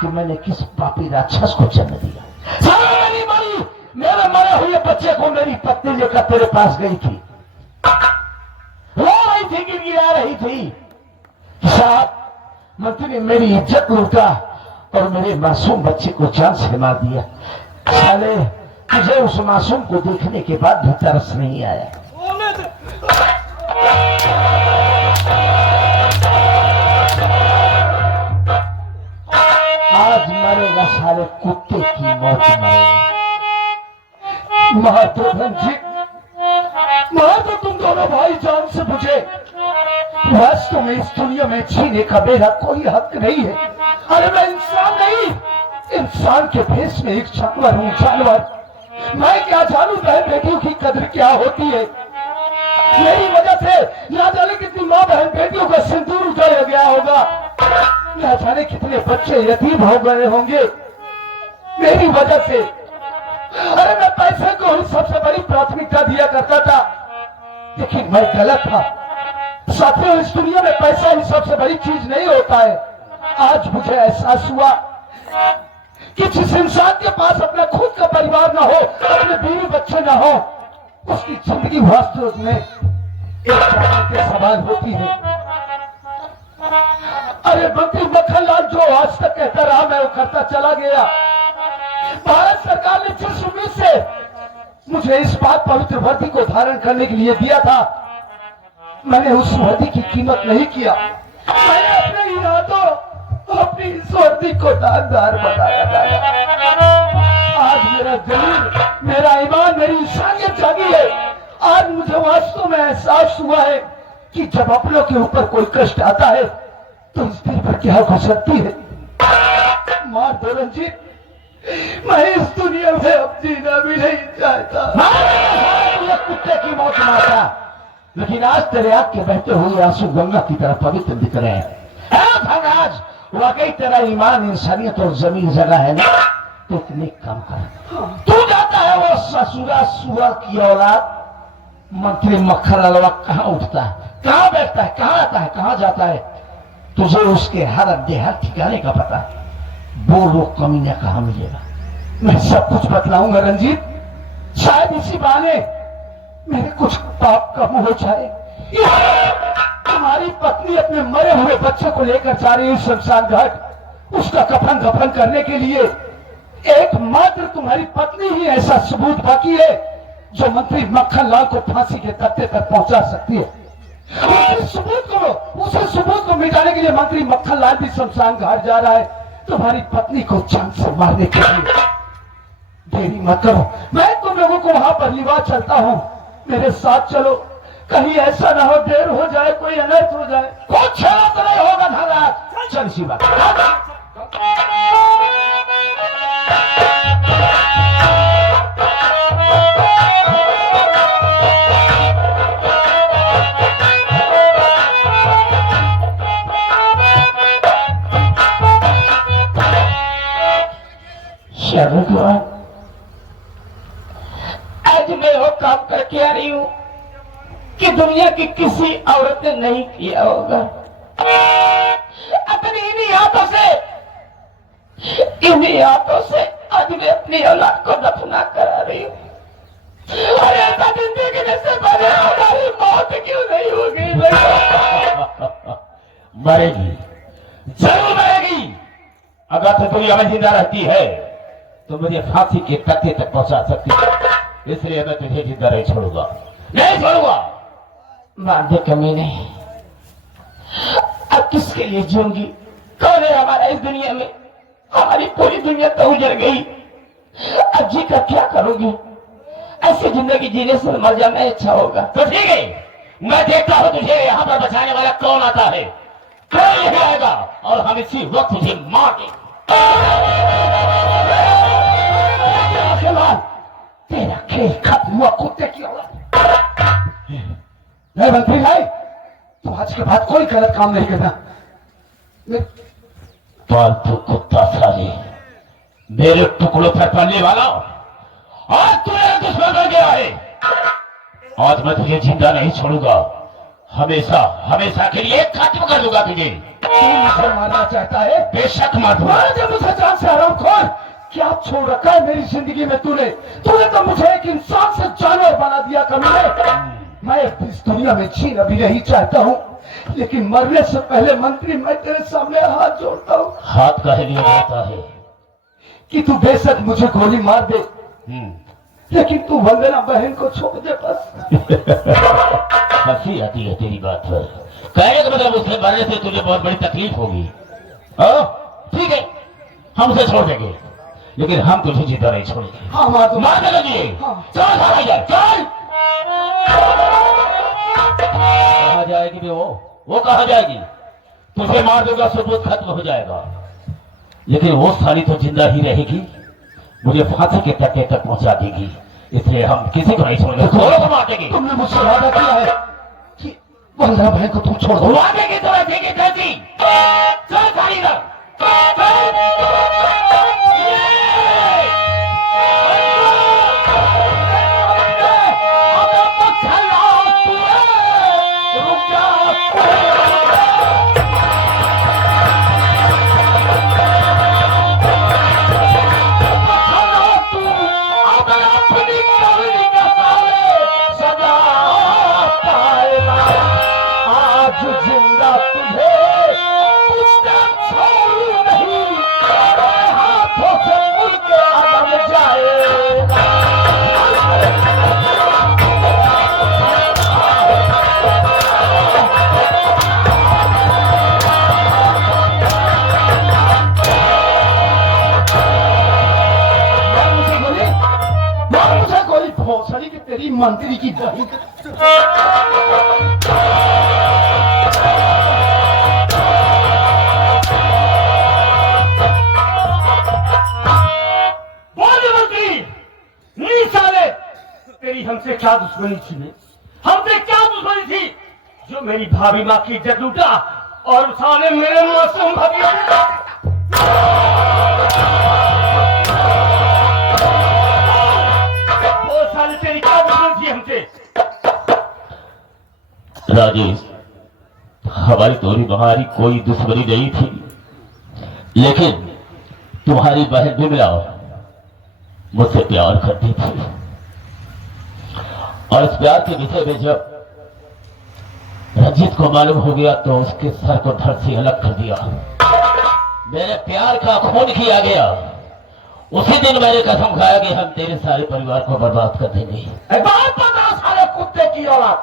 कि मैंने किस पापी राक्षस को जन्म दिया। साला मेरी मरी, मेरे मरे हुए बच्चे को मेरी पत्नी लेकर तेरे पास गई थी, रो रही थी, गिड़गिड़ा रही थी। साहब मंत्री ने मेरी इज्जत लूटा और मेरे मासूम बच्चे को जान से मार दिया। साले तुझे उस मासूम को देखने के बाद भी तरस नहीं आया। आज मरेगा साले कुत्ते की मौत मरेगा। महादेवन जी, तो तुम दोनों भाई जान से बुझे। वास्तव में इस दुनिया में जीने का मेरा कोई हक नहीं है। अरे मैं इंसान नहीं, इंसान के भेष में एक जानवर हूँ, जानवर। मैं क्या जानू बहन बेटियों की कदर क्या होती है। मेरी वजह से ना जाने कितनी माँ बहन बेटियों का सिंदूर उजाड़ा गया होगा, ना जाने कितने बच्चे यतीम हो गए होंगे मेरी वजह से। अरे मैं पैसे को ही सबसे बड़ी प्राथमिकता दिया करता था, लेकिन मैं गलत था। साथियों, इस दुनिया में पैसा ही सबसे बड़ी चीज नहीं होता है। आज मुझे एहसास हुआ कि जिस इंसान के पास अपना खुद का परिवार ना हो, अपने बीवी बच्चे ना हो, उसकी जिंदगी वास्तव में एक के सवाल होती है। अरे मंत्री मक्खनलाल जो आज तक कहता रहा मैं वो करता चला गया। भारत सरकार ने जिस उम्मीद से मुझे इस बात पवित्र वर्दी को धारण करने के लिए दिया था, मैंने उस वर्दी की कीमत नहीं किया। मैंने अपने इरादों, अपनी इस वर्दी को दागदार बनाया था। आज मेरा जमीन, मेरा ईमान, मेरी इंसानियत जागी है। आज मुझे वास्तव में एहसास हुआ है कि जब अपनों के ऊपर कोई कष्ट आता है तो इस दिल पर क्या गुजरती है। मां देवन जी, मैं इस दुनिया में अब जीना भी नहीं चाहता। कुत्ते की मौत मारता, लेकिन आज तेरे आंख के बहते हुए आंसू गंगा की तरह पवित्र दिख रहे हैं। आज वाकई तेरा ईमान, इंसानियत और जमीन जगह है ना, तो एक नेक काम कर। तू जाता है वो ससुरा सुअर की औलाद मंत्री मक्खनलाल कहाँ उठता है, कहाँ बैठता है, कहाँ आता है, कहाँ जाता है, तुझे उसके हर अड्डे हर ठिकाने का पता है। बोल वो कमीना कहाँ मिलेगा। मैं सब कुछ बतलाऊंगा रंजीत, शायद इसी बहाने मेरे कुछ पाप कम हो जाए। तुम्हारी पत्नी अपने मरे हुए बच्चे को लेकर जा रही है शमशान घाट, उसका कफन दफन करने के लिए। एकमात्र तुम्हारी पत्नी ही ऐसा सबूत बाकी है जो मंत्री मक्खनलाल को फांसी के तख्ते तक पहुंचा सकती है। उसे सबूत को मिटाने के लिए मंत्री मक्खनलाल भी शमशान घाट जा रहा है, तुम्हारी पत्नी को जान से मारने के लिए। देरी मत करो, मैं तुम लोगों को वहां पर लिवा चलता हूं, मेरे साथ चलो। कहीं ऐसा ना हो देर हो जाए, कोई अनर्थ हो जाए। कुछ तो नहीं होगा धनराज, चल सी बात। आज मैं वो काम करके आ रही हूँ कि दुनिया की किसी औरत ने नहीं किया होगा। अपनी इन्हीं हाथों से आज मैं अपनी औलाद को दफना करा रही हूँ। अरे ऐसा जिंदगी में से पहले हमारी मौत क्यों नहीं होगी भैया? मरेगी, जरूर मरेगी। अगर तो दुनिया में जिंदा रहती है तो मुझे फांसी के तख्ते तक पहुंचा सकती है, इसलिए मैं तुझे जिंदा नहीं छोड़ूंगा, नहीं छोड़ूंगा। बांधे कमी नहीं, अब किसके लिए जीऊंगी? कौन है हमारा इस दुनिया में? हमारी पूरी दुनिया तो उजड़ गई, अब जी कर क्या करूंगी? ऐसी जिंदगी जीने से मर जाना अच्छा होगा। तो ठीक है, मैं देखता हूँ तुझे यहाँ पर बचाने वाला कौन आता है। कोई नहीं आएगा और हम इसी वक्त तुझे मार देंगे। तेरा खेल खत्म हुआ कुत्ते की औलाद। नहीं मंत्री भाई, तो आज के बाद कोई गलत काम नहीं करना। पालतू कुत्ता साले, मेरे टुकड़ों पर पड़ने वाला, आज तू मेरा दुश्मन बन गया है। आज मैं तुझे जिंदा नहीं छोड़ूंगा, हमेशा हमेशा के लिए खत्म कर दूंगा तुझे। तू मुझे मारना चाहता है? बेशक मार दूंगा। मैं जब मुझे जान से हराम खोर क्या छोड़ रखा है मेरी जिंदगी में तूने तो मुझे एक इंसान से जानवर बना दिया कमीने। मैं इस दुनिया में जीना भी नहीं चाहता हूँ, लेकिन मरने से पहले मंत्री मैं तेरे सामने हाथ जोड़ता हूँ। हाथ काहे लिए जाता है कि तू बेशक मुझे गोली मार दे, लेकिन तू वंदना बहन को छोड़ दे बस। हंसी आती है तेरी बात पर। कहने का मतलब उसके मरने से तुझे बहुत बड़ी तकलीफ होगी। ठीक है, हम उसे छोड़ देंगे, लेकिन हम तुझे जिंदा नहीं छोड़ेंगे। हाँ मार दो, मार देना चाहिए। हाँ। चल भागा यार, चल। कहाँ जाएगी बे वो कहाँ जाएगी? तुझे मार दूंगा, सबूत खत्म हो जाएगा, लेकिन वो साली तो जिंदा ही रहेगी, मुझे फांसी के तख्ते तक पहुंचा देगी। इसलिए हम किसी को नहीं छोड़ेंगे, दोनों को मार देंगे। तुमने मुझसे वादा किया है कि वंदना बहन को तुम छोड़ दो। वादे की तरह देंगे कैसी? चल साली इधर, जिंदा तुझे छोड़ू नहीं, हाथों से मुड़ के आदम जाएगा। मुझे गोली भोसड़ी की तेरी मंत्री की बहन। तेरी हमसे क्या दुश्मनी थी? हमसे क्या दुश्मनी थी जो मेरी भाभी माँ की इज्जत लूटा और साले मेरे मासूम भाभी वो साले तेरी क्या दुश्मनी थी हमसे? राजेश, हमारी तोरी तुम्हारी कोई दुश्मनी नहीं थी, लेकिन तुम्हारी बहन बिमला मुझसे प्यार करती थी, और इस प्यार के विषय में जब रंजीत को मालूम हो गया तो उसके सर को धड़ से अलग कर दिया। मेरे प्यार का खून किया गया। उसी दिन मैंने कसम खाया कि हम तेरे सारे परिवार को बर्बाद कर देंगे। बात बता सारे कुत्ते की औलाद,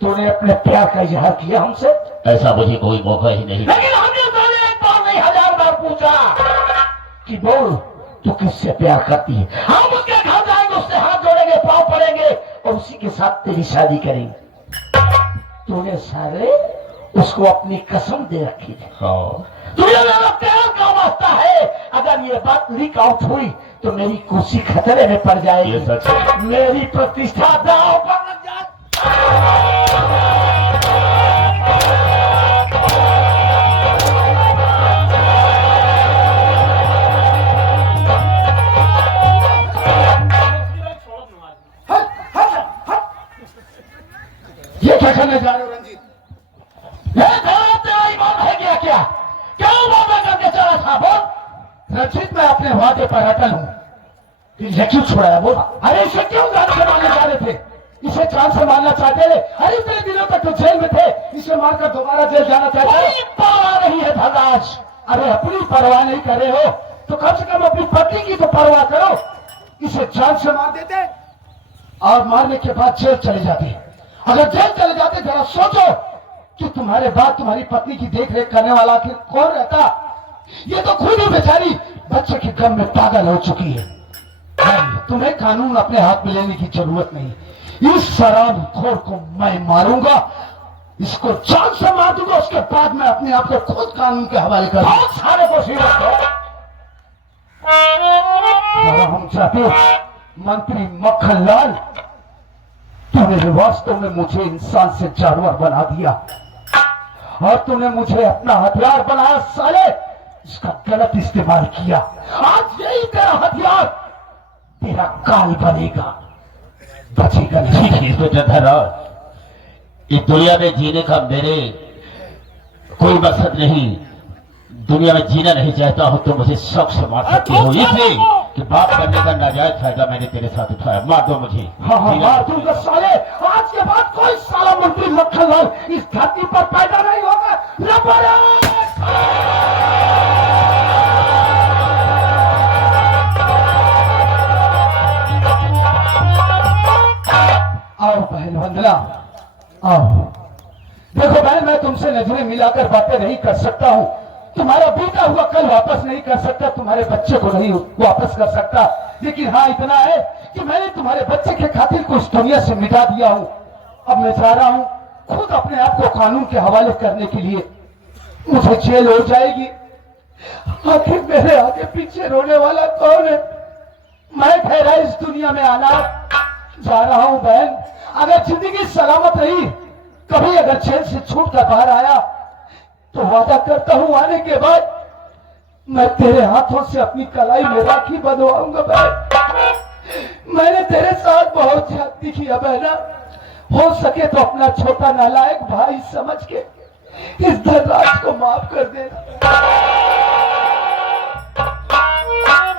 तूने अपने प्यार का इजहार किया हमसे? ऐसा मुझे कोई मौका ही नहीं। लेकिन हमने तुझे एक बार नहीं 1000 बार पूछा कि बोल तू किससे प्यार करती है। हम उसके घर जाएंगे, उससे हाथ जोड़ेंगे, पांव पड़ेंगे और उसी के साथ तेरी शादी करेंगे। तूने सारे उसको अपनी कसम दे रखी थी। तुझे मेरा प्यार का वास्ता है, अगर ये बात लीक आउट हुई तो मेरी कुर्सी खतरे में पड़ जाएगी। ये सच है। मेरी प्रतिष्ठा दांव पर लग जाए। ये क्या करने जा रहे हो रंजीत? तेरा ईमान है क्या? क्यों वादा करके चला था? बोल। रचित, मैं अपने वादे पर अटल हूं। ये क्यों छोड़ा? बोल। अरे इसे क्यों जान से मारने जा रहे थे? इसे जान से मारना चाहते थे? अरे इतने दिनों तक तो जेल में थे, इसे मारकर दोबारा जेल जाना चाहते? कोई परवाह नहीं है धनराज। अरे अपनी परवाह नहीं कर रहे हो तो कम से कम अपनी पत्नी की तो परवाह करो। इसे जान से मार देते और मारने के बाद जेल चले जाते। अगर जेल चले जाते, जरा सोचो कि तुम्हारे बाद तुम्हारी पत्नी की देख रेख करने वाला आखिर कौन रहता? ये तो खुद ही बेचारी बच्चे के गम में पागल हो चुकी है। तुम्हें कानून अपने हाथ में लेने की जरूरत नहीं। इस शराबखोर को मैं मारूंगा, इसको जान से मार दूंगा, उसके बाद मैं अपने आप को खुद कानून के हवाले कर दूंगा। सारे को सीरियस हम चाहते मंत्री मक्खनलाल, तूने वास्तव में मुझे इंसान से जानवर बना दिया और तूने मुझे अपना हथियार बनाया। साले, इसका गलत इस्तेमाल किया। आज यही तेरा हथियार तेरा काल बनेगा, बचेगा नहीं। इस दुनिया में जीने का मेरे कोई मकसद नहीं। दुनिया में जीना नहीं चाहता हूं तो मुझे शौक से मार सकते हो, इसलिए कि बाप बनने का नाजायज फायदा मैंने तेरे साथ उठाया। मार दो मुझे। हाँ मार दूंगा साले। आज के बाद कोई साला मंत्री मक्खनलाल इस धरती पर पैदा नहीं होगा। आओ बहन वंदना, आओ। देखो बहन, मैं तुमसे नजरें मिलाकर बातें नहीं कर सकता हूँ। तुम्हारा बीता हुआ कल वापस नहीं कर सकता, तुम्हारे बच्चे को नहीं वापस कर सकता, लेकिन हाँ इतना है कि मैंने तुम्हारे बच्चे के खातिर को इस दुनिया से मिटा दिया हूँ। अब मैं जा रहा हूँ खुद अपने आप को कानून के हवाले करने के लिए। मुझे जेल हो जाएगी, आखिर मेरे आगे पीछे रोने वाला कौन है? मैं ठहरा इस दुनिया में आना, जा रहा हूँ बहन। अगर जिंदगी सलामत रही, कभी अगर जेल से छूट कर बाहर आया तो वादा करता हूं आने के बाद मैं तेरे हाथों से अपनी कलाई में राखी बंधवाऊंगा बहन। मैंने तेरे साथ बहुत ज्यादती किया बहना, हो सके तो अपना छोटा नालायक भाई समझ के इस धनराज को माफ कर दे।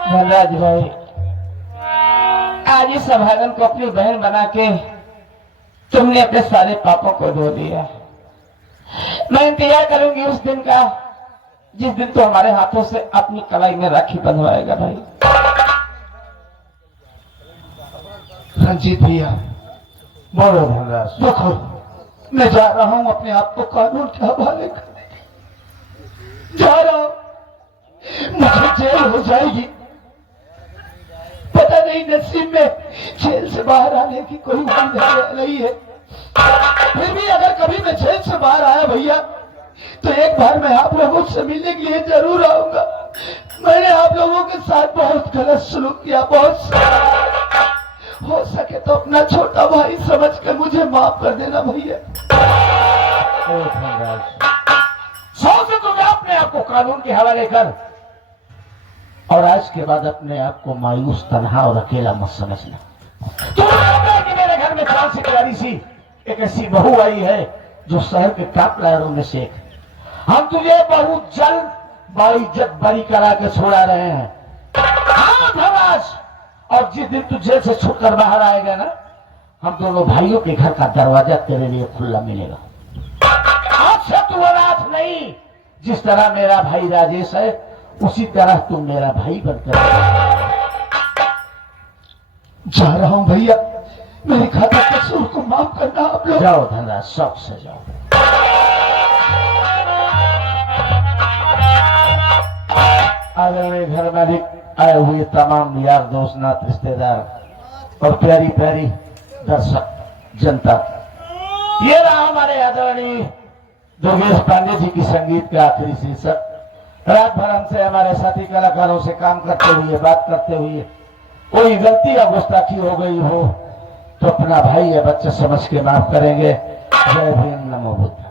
धनराज भाई, आज इस सभागन को अपनी बहन बना के तुमने अपने सारे पापों को धो दिया। मैं इंतजार करूंगी उस दिन का जिस दिन तो हमारे हाथों से अपनी कलाई में राखी बंधवाएगा भाई। रंजीत भैया, बोलो धनराज। देखो, मैं जा रहा हूं अपने आप को कानून के हवाले करने। जा रहा हूं, मुझे जेल हो जाएगी, पता नहीं नसीब में जेल से बाहर आने की कोई उम्मीद नहीं है। फिर भी अगर कभी मैं जेल से बाहर आया भैया, तो एक बार मैं आप लोगों से मिलने के लिए जरूर आऊंगा। मैंने आप लोगों के साथ बहुत गलत सलूक किया, बहुत। हो सके तो अपना छोटा भाई समझ कर मुझे माफ कर देना भैया। सोच तुझे अपने आप को कानून के हवाले कर, और आज के बाद अपने आप को मायूस, तन्हा और अकेला मत समझना। तू कि मेरे घर में चांद से प्यारी सी एक ऐसी बहू आई है जो शहर के टॉप लायरों में से एक। हम तुझे बहुत जल्द बाइज्जत बरी करा के छोड़ा रहे हैं। हाँ धनराज, और जिस दिन तू जेल से छूटकर बाहर आएगा ना, हम दोनों भाइयों के घर का दरवाजा तेरे लिए खुला मिलेगा। आज से तू अनाथ नहीं, जिस तरह मेरा भाई राजेश है उसी तरह तू मेरा भाई बनकर जा रहा हूं भैया, मेरी खाता कसूर को माफ करना आप लोग। जाओ धनराज, शौक से जाओ। आदरणीय घर मालिक, आए हुए तमाम यार दोस्त, नात, रिश्तेदार और प्यारी प्यारी दर्शक जनता, ये रहा हमारे आदरणीय दुर्गेश पांडे जी की संगीत का आखिरी शीर्षक। रात भर हमसे, हमारे साथी कलाकारों से काम करते हुए, बात करते हुए कोई गलती या गुस्ताखी हो गई हो तो अपना भाई या बच्चा समझ के माफ करेंगे। जय भीम, नमो बुद्ध।